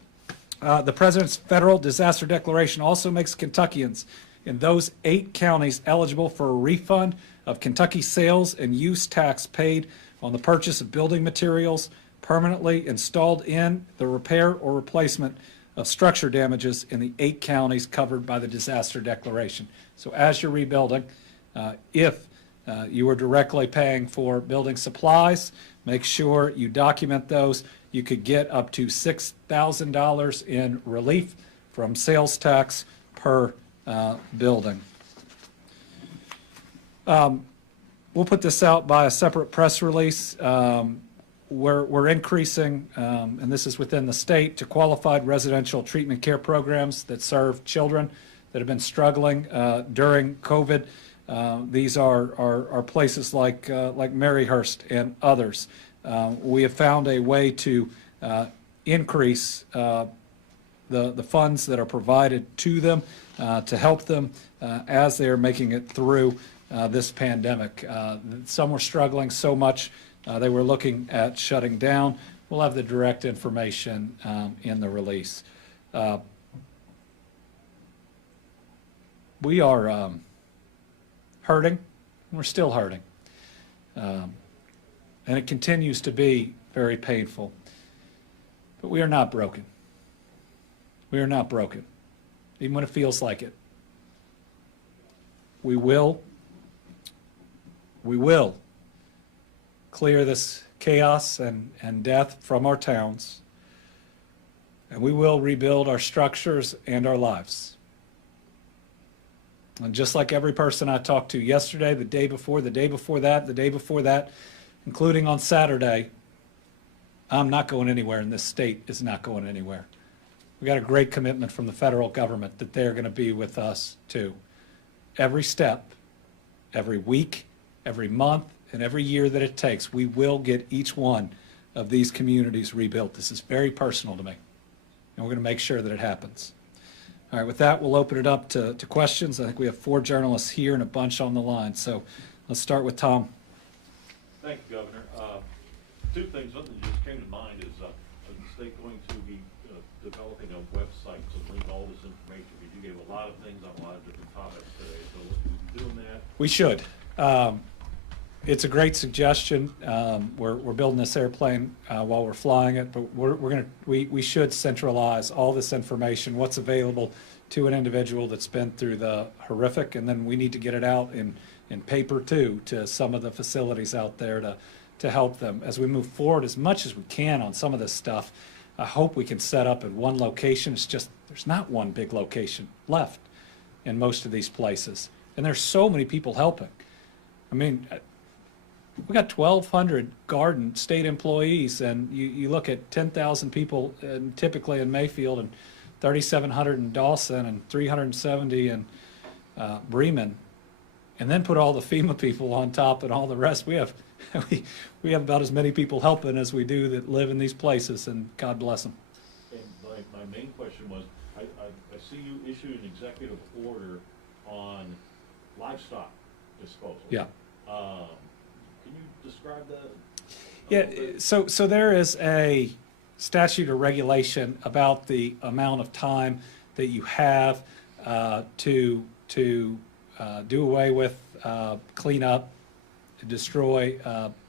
The President's federal disaster declaration also makes Kentuckians in those 8 counties eligible for a refund of Kentucky sales and use tax paid on the purchase of building materials permanently installed in the repair or replacement of structure damages in the 8 counties covered by the disaster declaration. So as you're rebuilding, if you are directly paying for building supplies, make sure you document those. You could get up to $6,000 in relief from sales tax per building. We'll put this out by a separate press release. We're increasing, and this is within the state, to qualified residential treatment care programs that serve children that have been struggling during COVID. These are places like Maryhurst and others. We have found a way to increase the funds that are provided to them to help them as they are making it through this pandemic. Some were struggling so much they were looking at shutting down. We'll have the direct information in the release. We are hurting. We're still hurting. And it continues to be very painful. But we are not broken. We are not broken, even when it feels like it. We will clear this chaos and death from our towns, and we will rebuild our structures and our lives. And just like every person I talked to yesterday, the day before, the day before that, the day before that, including on Saturday, I'm not going anywhere, and this state is not going anywhere. We got a great commitment from the federal government that they're going to be with us too. Every step, every week, every month, and every year that it takes, we will get each one of these communities rebuilt. This is very personal to me, and we're going to make sure that it happens. All right, with that, we'll open it up to questions. I think we have 4 journalists here and a bunch on the line. So let's start with Tom. Thank you, Governor. Two things. One that just came to mind is the state going to be developing a website to link all this information. You gave a lot of things on a lot of different topics today, so we'll be doing that. We should. It's a great suggestion. We're building this airplane while we're flying it, but we should centralize all this information, what's available to an individual that's been through the horrific, and then we need to get it out in paper too to some of the facilities out there to help them as we move forward as much as we can on some of this stuff. I hope we can set up in one location. It's just there's not one big location left in most of these places, and there's so many people helping. I mean, we got 1,200 Garden state employees, and you look at 10,000 people typically in Mayfield, and 3,700 in Dawson, and 370 in Bremen, and then put all the FEMA people on top and all the rest. We have we have about as many people helping as we do that live in these places, and God bless them. And my main question was, I see you issued an executive order on livestock disposal. Yeah. Can you describe that? Yeah, so there is a statute or regulation about the amount of time that you have to do away with, clean up, destroy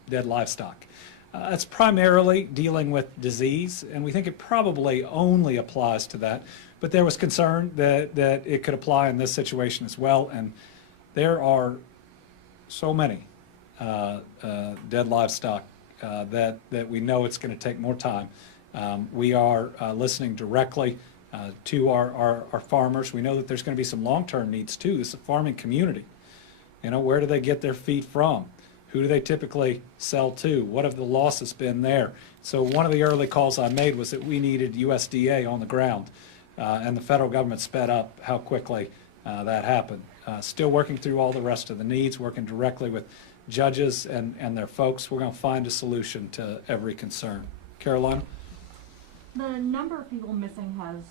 dead livestock. It's primarily dealing with disease, and we think it probably only applies to that. But there was concern that it could apply in this situation as well, and there are so many dead livestock that we know it's going to take more time. We are listening directly to our farmers. We know that there's going to be some long-term needs too. This is a farming community. You know, where do they get their feed from? Who do they typically sell to? What have the losses been there? So one of the early calls I made was that we needed USDA on the ground, and the federal government sped up how quickly that happened. Still working through all the rest of the needs, working directly with judges and their folks. We're going to find a solution to every concern. Caroline? The number of people missing has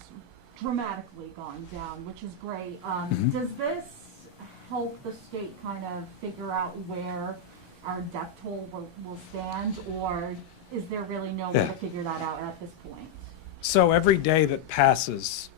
dramatically gone down, which is great. Does this help the state kind of figure out where our death toll will stand, or is there really no way to figure that out at this point? So every day that passes,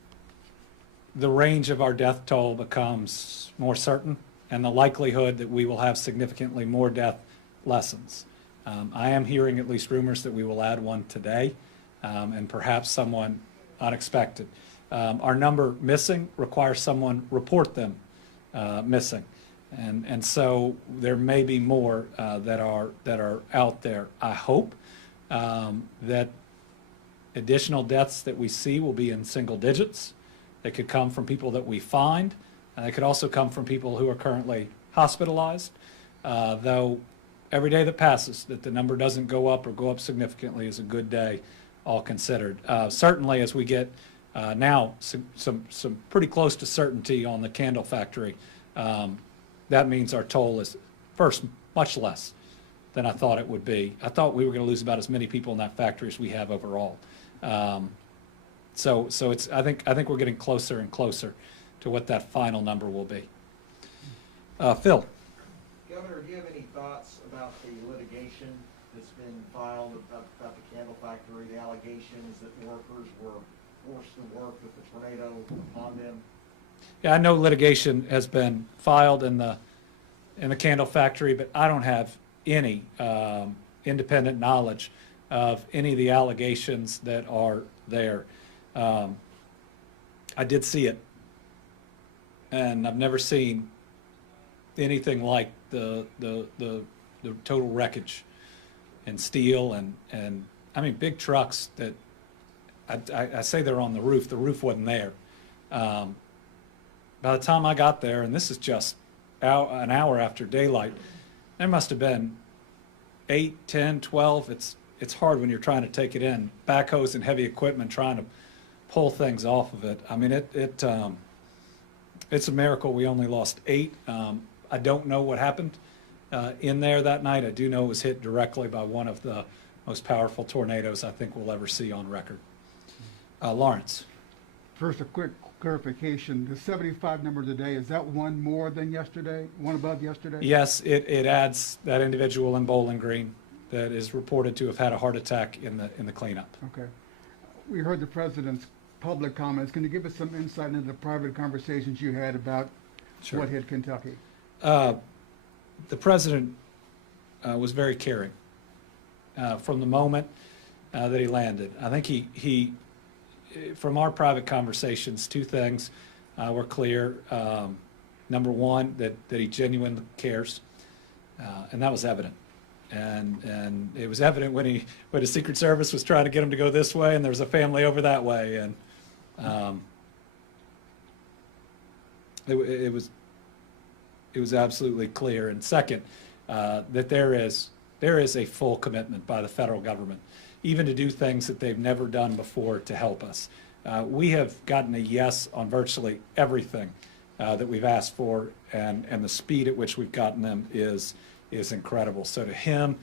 the range of our death toll becomes more certain, and the likelihood that we will have significantly more death lessens. I am hearing at least rumors that we will add one today, and perhaps someone unexpected. Our number missing requires someone report them missing, and so there may be more that are out there. I hope that additional deaths that we see will be in single digits. They could come from people that we find. They could also come from people who are currently hospitalized, though every day that passes that the number doesn't go up or go up significantly is a good day, all considered. Certainly as we get now some pretty close to certainty on the candle factory, that means our toll is first much less than I thought it would be. I thought we were going to lose about as many people in that factory as we have overall. So it's I think we're getting closer and closer to what that final number will be. Phil. Governor, do you have any thoughts about the litigation that's been filed about the candle factory, the allegations that workers were forced to work with the tornado upon them? Yeah, I know litigation has been filed in the candle factory, but I don't have any independent knowledge of any of the allegations that are there. I did see it, and I've never seen anything like the total wreckage and steel and I mean big trucks that I say they're on the roof wasn't there. By the time I got there, and this is just an hour after daylight, there must have been 8, 10, 12. It's hard when you're trying to take it in. Backhoes and heavy equipment trying to pull things off of it. I mean, it's a miracle we only lost 8. I don't know what happened in there that night. I do know it was hit directly by one of the most powerful tornadoes I think we'll ever see on record. Lawrence. First, a quick clarification. The 75 number today, is that one more than yesterday? One above yesterday? Yes, it adds that individual in Bowling Green that is reported to have had a heart attack in the cleanup. Okay. We heard the president's public comments. Can you give us some insight into the private conversations you had about Sure. what hit Kentucky? The president was very caring from the moment that he landed. I think he from our private conversations, 2 things were clear. Number one, that he genuinely cares, and that was evident. And it was evident when the Secret Service was trying to get him to go this way, and there was a family over that way, and it was absolutely clear. And second, that there is a full commitment by the federal government, even to do things that they've never done before to help us. We have gotten a yes on virtually everything that we've asked for, and the speed at which we've gotten them is incredible. So to him,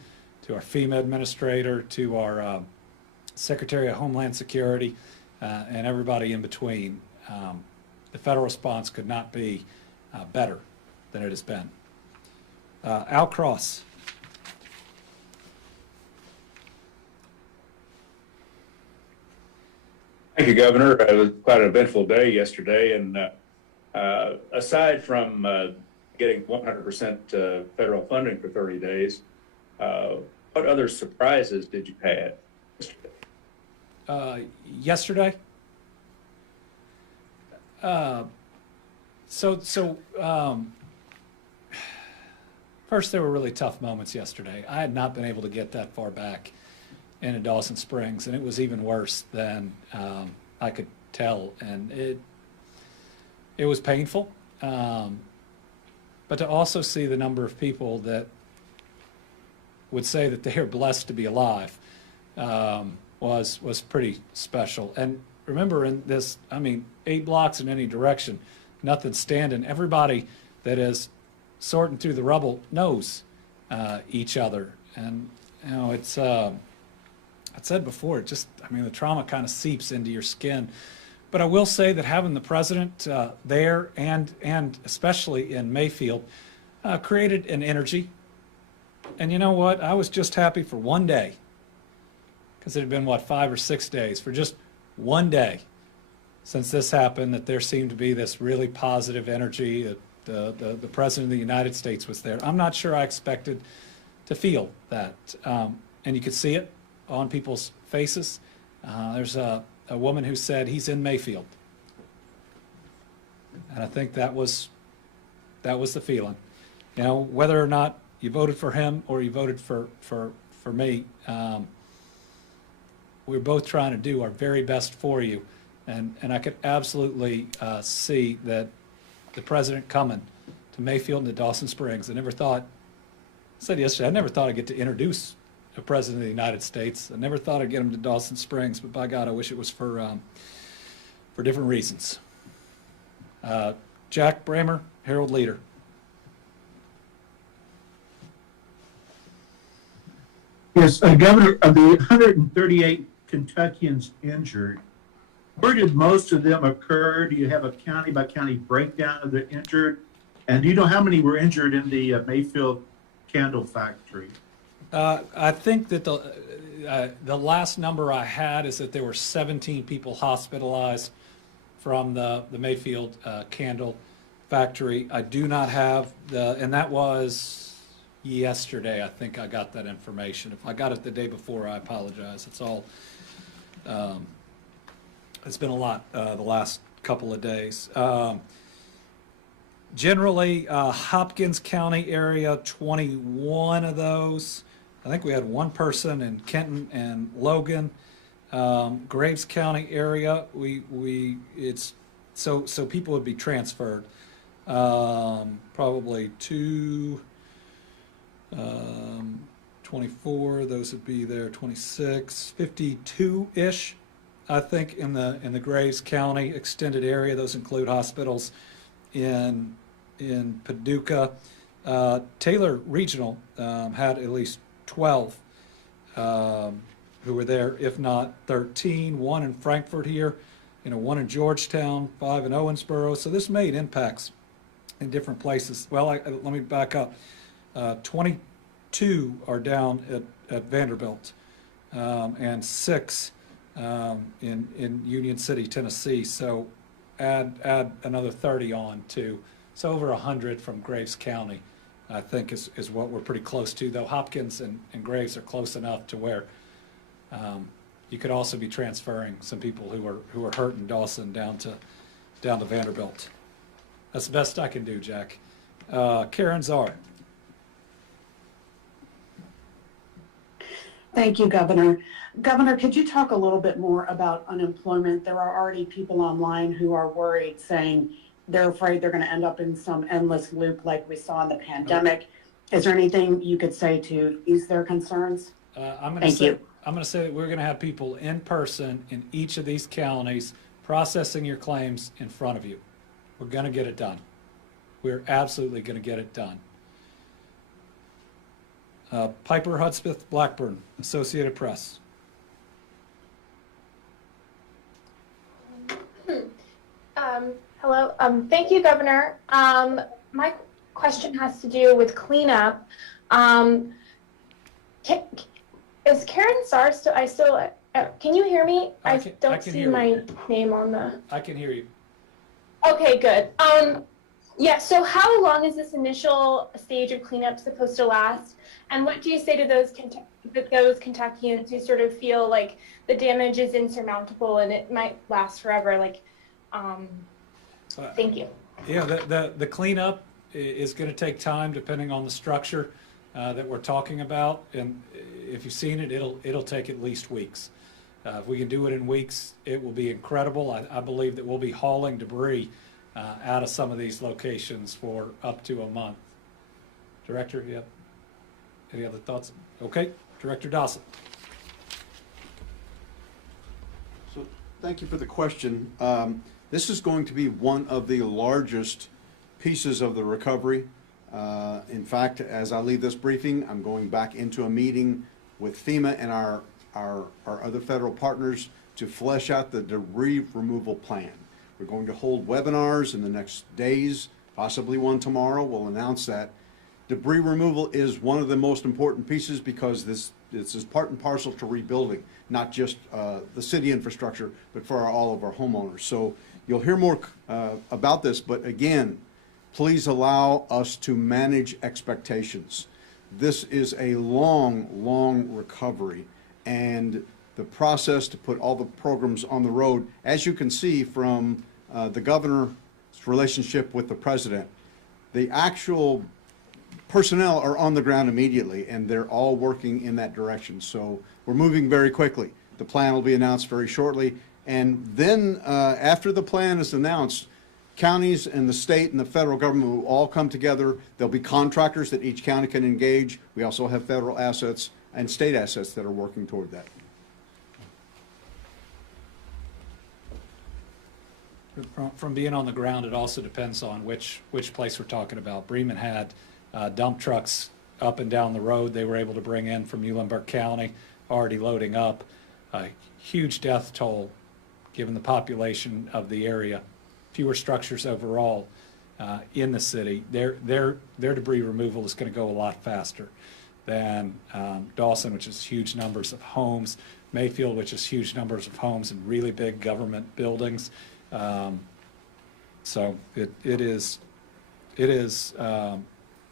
to our FEMA administrator, to our Secretary of Homeland Security, and everybody in between, the federal response could not be better than it has been. Al Cross. Thank you, Governor. It was quite an eventful day yesterday, and aside from getting 100% federal funding for 30 days, what other surprises did you have Yesterday? First, there were really tough moments yesterday. I had not been able to get that far back into Dawson Springs, and it was even worse than I could tell, and it was painful. But to also see the number of people that would say that they are blessed to be alive was pretty special. And remember, in this, 8 blocks in any direction, nothing standing. Everybody that is sorting through the rubble knows each other, and it's. I said before, the trauma kind of seeps into your skin. But I will say that having the president there and especially in Mayfield created an energy. And you know what? I was just happy for one day, because it had been, 5 or 6 days, for just one day since this happened, that there seemed to be this really positive energy, that the president of the United States was there. I'm not sure I expected to feel that. And you could see it on people's faces. There's a woman who said, "He's in Mayfield." And I think that was the feeling. Whether or not you voted for him or you voted for me, we're both trying to do our very best for you. And I could absolutely see that the president coming to Mayfield and to Dawson Springs. I said yesterday, I never thought I'd get to introduce a president of the United States. I never thought I'd get him to Dawson Springs, but by God, I wish it was for different reasons. Jack Bramer, Herald Leader. Yes, Governor, of the 138 Kentuckians injured, where did most of them occur? Do you have a county-by-county breakdown of the injured? And do you know how many were injured in the Mayfield candle factory? I think that the last number I had is that there were 17 people hospitalized from the Mayfield candle factory. I do not have and that was yesterday. I think I got that information. If I got it the day before, I apologize. It's all, it's been a lot the last couple of days. Generally, Hopkins County area, 21 of those. I think we had one person in Kenton and Logan. Graves County area, it's, so people would be transferred. Probably 24, those would be there, 26, 52-ish, I think, in the Graves County extended area. Those include hospitals in Paducah. Taylor Regional had at least 12 who were there, if not 13. One in Frankfurt here, one in Georgetown, 5 in Owensboro. So this made impacts in different places. Well, let me back up. 22 are down at Vanderbilt, and 6 in Union City, Tennessee. So add another 30 on to, so over 100 from Graves County, I think is what we're pretty close to, though Hopkins and Graves are close enough to where you could also be transferring some people who are hurt in Dawson down to Vanderbilt. That's the best I can do, Jack. Karen Czar. Thank you, Governor. Governor, could you talk a little bit more about unemployment? There are already people online who are worried, saying they're afraid they're going to end up in some endless loop like we saw in the pandemic. Is there anything you could say to ease their concerns? Thank you. I'm going to say that we're going to have people in person in each of these counties processing your claims in front of you. We're going to get it done. We're absolutely going to get it done. Piper Hudspeth Blackburn, Associated Press. Hello. Thank you, Governor. My question has to do with cleanup. Is Karen Czar still? Can you hear me? I don't see my name on the. I can hear you. Okay, good. Yeah. So, how long is this initial stage of cleanup supposed to last? And what do you say to those Kentuckians who sort of feel like the damage is insurmountable and it might last forever? Thank you. Yeah, the cleanup is going to take time depending on the structure that we're talking about, and if you've seen it, it'll take at least weeks. If we can do it in weeks, it will be incredible. I believe that we'll be hauling debris out of some of these locations for up to a month. Director, you have any other thoughts? Okay, Director Dawson. So thank you for the question. This is going to be one of the largest pieces of the recovery. In fact, as I leave this briefing, I'm going back into a meeting with FEMA and our other federal partners to flesh out the debris removal plan. We're going to hold webinars in the next days, possibly one tomorrow. We'll announce that. Debris removal is one of the most important pieces because this is part and parcel to rebuilding, not just the city infrastructure, but for all of our homeowners. So you'll hear more about this, but again, please allow us to manage expectations. This is a long recovery, and the process to put all the programs on the road, as you can see from the governor's relationship with the president, the actual personnel are on the ground immediately, and they're all working in that direction. So we're moving very quickly. The plan will be announced very shortly, and then after the plan is announced, counties and the state and the federal government will all come together. There'll be contractors that each county can engage. We also have federal assets and state assets that are working toward that. From being on the ground, it also depends on which place we're talking about. Bremen had dump trucks up and down the road they were able to bring in from Muhlenberg County, already loading up. A huge death toll given the population of the area. Fewer structures overall in the city. Their debris removal is going to go a lot faster than Dawson, which is huge numbers of homes, Mayfield, which is huge numbers of homes and really big government buildings. So it is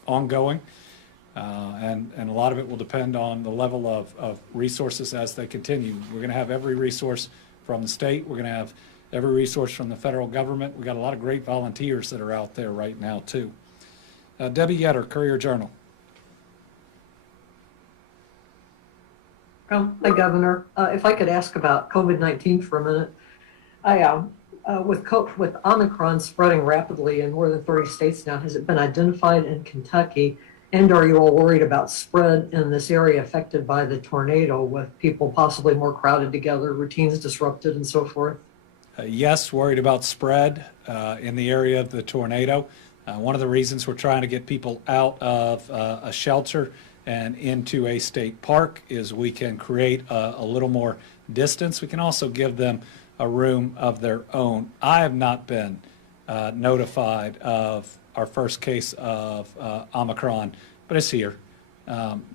ongoing. And a lot of it will depend on the level of resources as they continue. We're going to have every resource from the state. We're going to have every resource from the federal government. We've got a lot of great volunteers that are out there right now, too. Debbie Yetter, Courier-Journal. Hi, Governor. If I could ask about COVID-19 for a minute. With Omicron spreading rapidly in more than 30 states now, has it been identified in Kentucky? And are you all worried about spread in this area affected by the tornado, with people possibly more crowded together, routines disrupted, and so forth? Yes, worried about spread in the area of the tornado. One of the reasons we're trying to get people out of a shelter and into a state park is we can create a little more distance. We can also give them a room of their own. I have not been notified of our first case of Omicron, but it's here.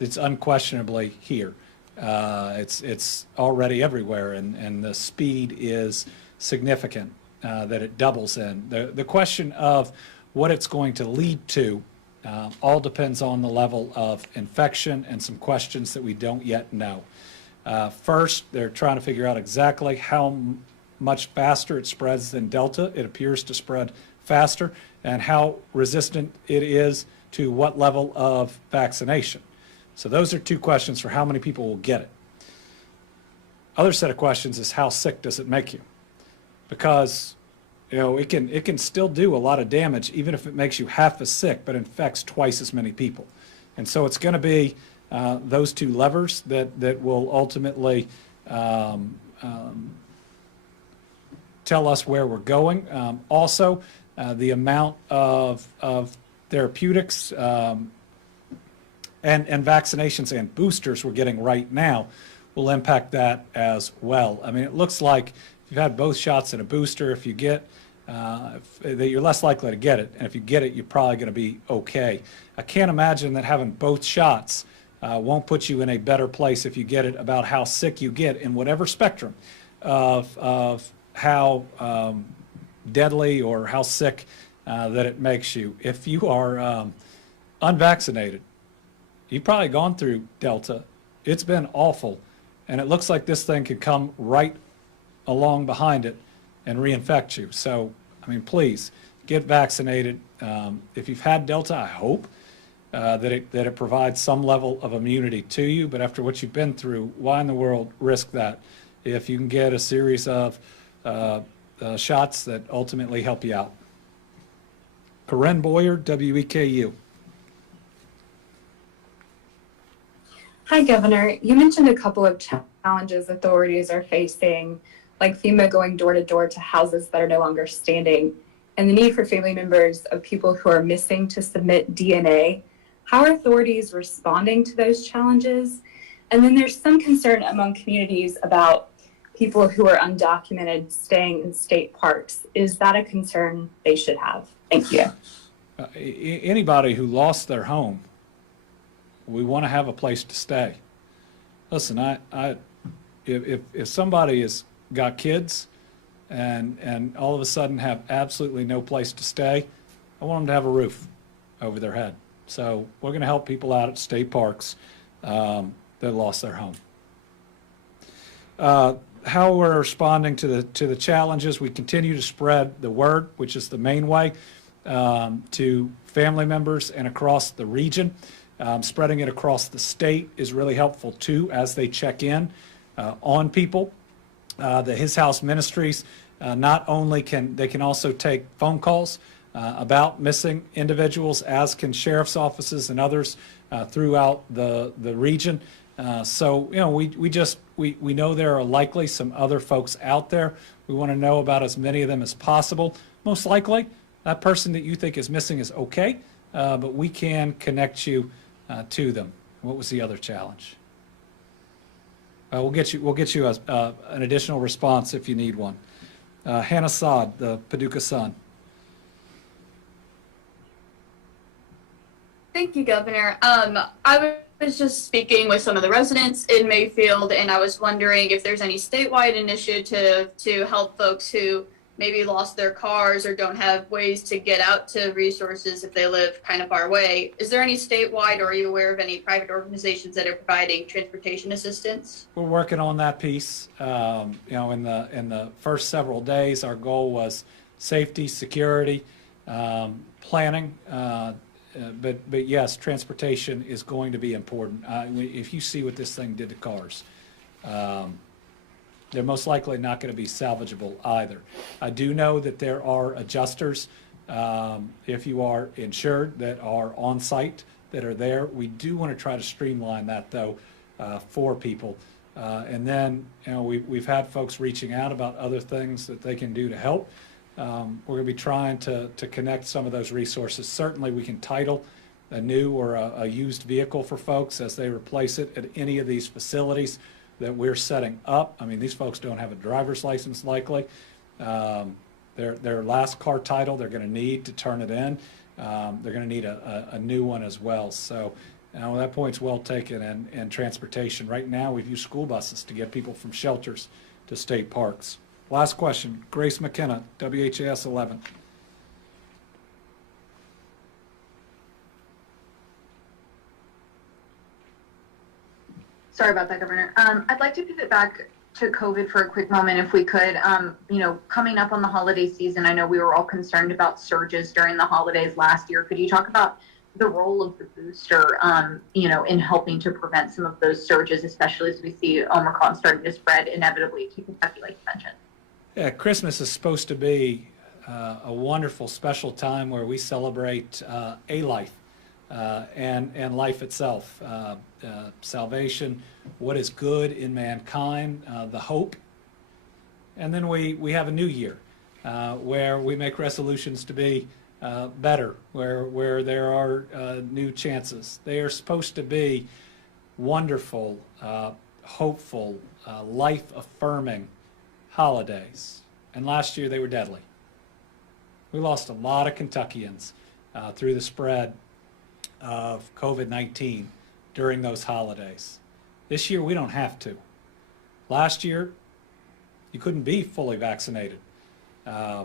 It's unquestionably here. It's already everywhere, and the speed is significant that it doubles in. The question of what it's going to lead to all depends on the level of infection and some questions that we don't yet know. First, they're trying to figure out exactly how much faster it spreads than Delta. It appears to spread faster, and how resistant it is to what level of vaccination. So those are two questions for how many people will get it. Other set of questions is how sick does it make you? Because it can still do a lot of damage even if it makes you half as sick, but infects twice as many people. And so it's going to be those two levers that will ultimately tell us where we're going. Also, the amount of therapeutics and vaccinations and boosters we're getting right now will impact that as well. I mean, it looks like if you've had both shots and a booster, if you get that you're less likely to get it, and if you get it, you're probably going to be okay. I can't imagine that having both shots won't put you in a better place if you get it, about how sick you get in whatever spectrum of how deadly or how sick that it makes you. If you are unvaccinated, you've probably gone through Delta. It's been awful, and it looks like this thing could come right along behind it and reinfect you. So, I mean, please get vaccinated. If you've had Delta, I hope that it provides some level of immunity to you. But after what you've been through, why in the world risk that if you can get a series of shots that ultimately help you out? Corinne Boyer, WEKU. Hi, Governor. You mentioned a couple of challenges authorities are facing, like FEMA going door to door to houses that are no longer standing, and the need for family members of people who are missing to submit DNA. How are authorities responding to those challenges? And then there's some concern among communities about people who are undocumented staying in state parks. Is that a concern they should have? Thank you. Anybody who lost their home, we want to have a place to stay. Listen, if somebody has got kids and all of a sudden have absolutely no place to stay, I want them to have a roof over their head. So we're going to help people out at state parks that lost their home. How we're responding to the challenges, we continue to spread the word, which is the main way, to family members and across the region. Spreading it across the state is really helpful too, as they check in on people. The His House Ministries not only can also take phone calls about missing individuals, as can sheriff's offices and others throughout the region. So we know there are likely some other folks out there. We want to know about as many of them as possible. Most likely, that person that you think is missing is okay, but we can connect you to them. What was the other challenge? We'll get you an additional response if you need one. Hannah Saad, the Paducah Sun. Thank you, Governor. I was just speaking with some of the residents in Mayfield, and I was wondering if there's any statewide initiative to help folks who maybe lost their cars or don't have ways to get out to resources if they live kind of far away. Is there any statewide, or are you aware of any private organizations that are providing transportation assistance? We're working on that piece. You know, in the first several days, our goal was safety, security, planning. But yes, transportation is going to be important. If you see what this thing did to cars, they're most likely not going to be salvageable either. I do know that there are adjusters, if you are insured, that are on site, that are there. We do want to try to streamline that though for people. And then, you know, we've had folks reaching out about other things that they can do to help. We're going to be trying to connect some of those resources. Certainly we can title a new or a used vehicle for folks as they replace it at any of these facilities that we're setting up. I mean, these folks don't have a driver's license likely. Their last car title, they're going to need to turn it in. They're going to need a new one as well. So that point's well taken. And transportation, right now we've used school buses to get people from shelters to state parks. Last question, Grace McKenna, WHAS 11. Sorry about that, Governor. I'd like to pivot back to COVID for a quick moment, if we could. You know, coming up on the holiday season, I know we were all concerned about surges during the holidays last year. Could you talk about the role of the booster, you know, in helping to prevent some of those surges, especially as we see Omicron starting to spread inevitably to Kentucky, like you mentioned? Yeah, Christmas is supposed to be a wonderful, special time where we celebrate a life and life itself, salvation, what is good in mankind, the hope. And then we have a new year where we make resolutions to be better, where there are new chances. They are supposed to be wonderful, hopeful, life-affirming holidays. And last year they were deadly. We lost a lot of Kentuckians through the spread of COVID-19 during those holidays. This year we don't have to. Last year you couldn't be fully vaccinated, or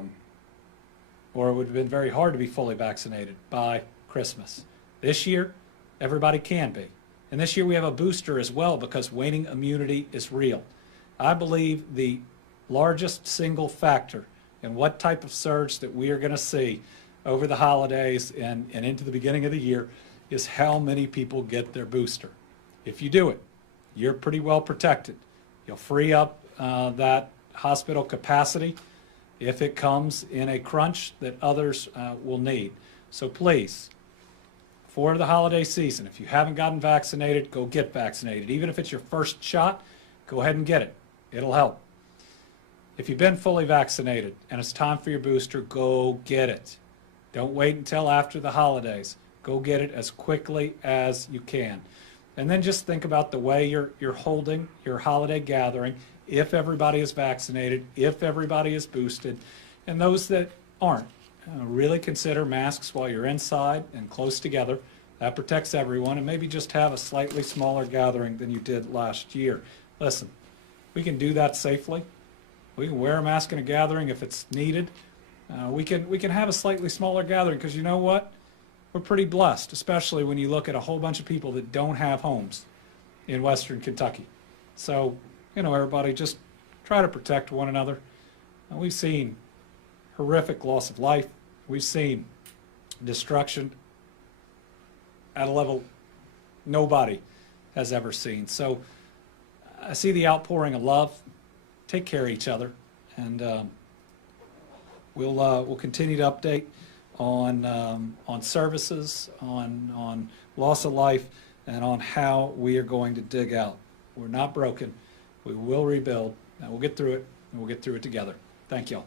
it would have been very hard to be fully vaccinated by Christmas. This year everybody can be. And this year we have a booster as well because waning immunity is real. I believe the largest single factor in what type of surge that we are going to see over the holidays and into the beginning of the year is how many people get their booster. If you do it, you're pretty well protected. You'll free up that hospital capacity if it comes in a crunch that others will need. So please, for the holiday season, if you haven't gotten vaccinated, go get vaccinated. Even if it's your first shot, go ahead and get it. It'll help. If you've been fully vaccinated and it's time for your booster, go get it. Don't wait until after the holidays. Go get it as quickly as you can. And then just think about the way you're holding your holiday gathering, if everybody is vaccinated, if everybody is boosted, and those that aren't. Really consider masks while you're inside and close together. That protects everyone, and maybe just have a slightly smaller gathering than you did last year. Listen, we can do that safely. We can wear a mask in a gathering if it's needed. We can have a slightly smaller gathering because you know what? We're pretty blessed, especially when you look at a whole bunch of people that don't have homes in Western Kentucky. So, you know, everybody just try to protect one another. And we've seen horrific loss of life. We've seen destruction at a level nobody has ever seen. So I see the outpouring of love. Take care of each other, and we'll continue to update on services, on loss of life, and on how we are going to dig out. We're not broken. We will rebuild, and we'll get through it, and we'll get through it together. Thank y'all.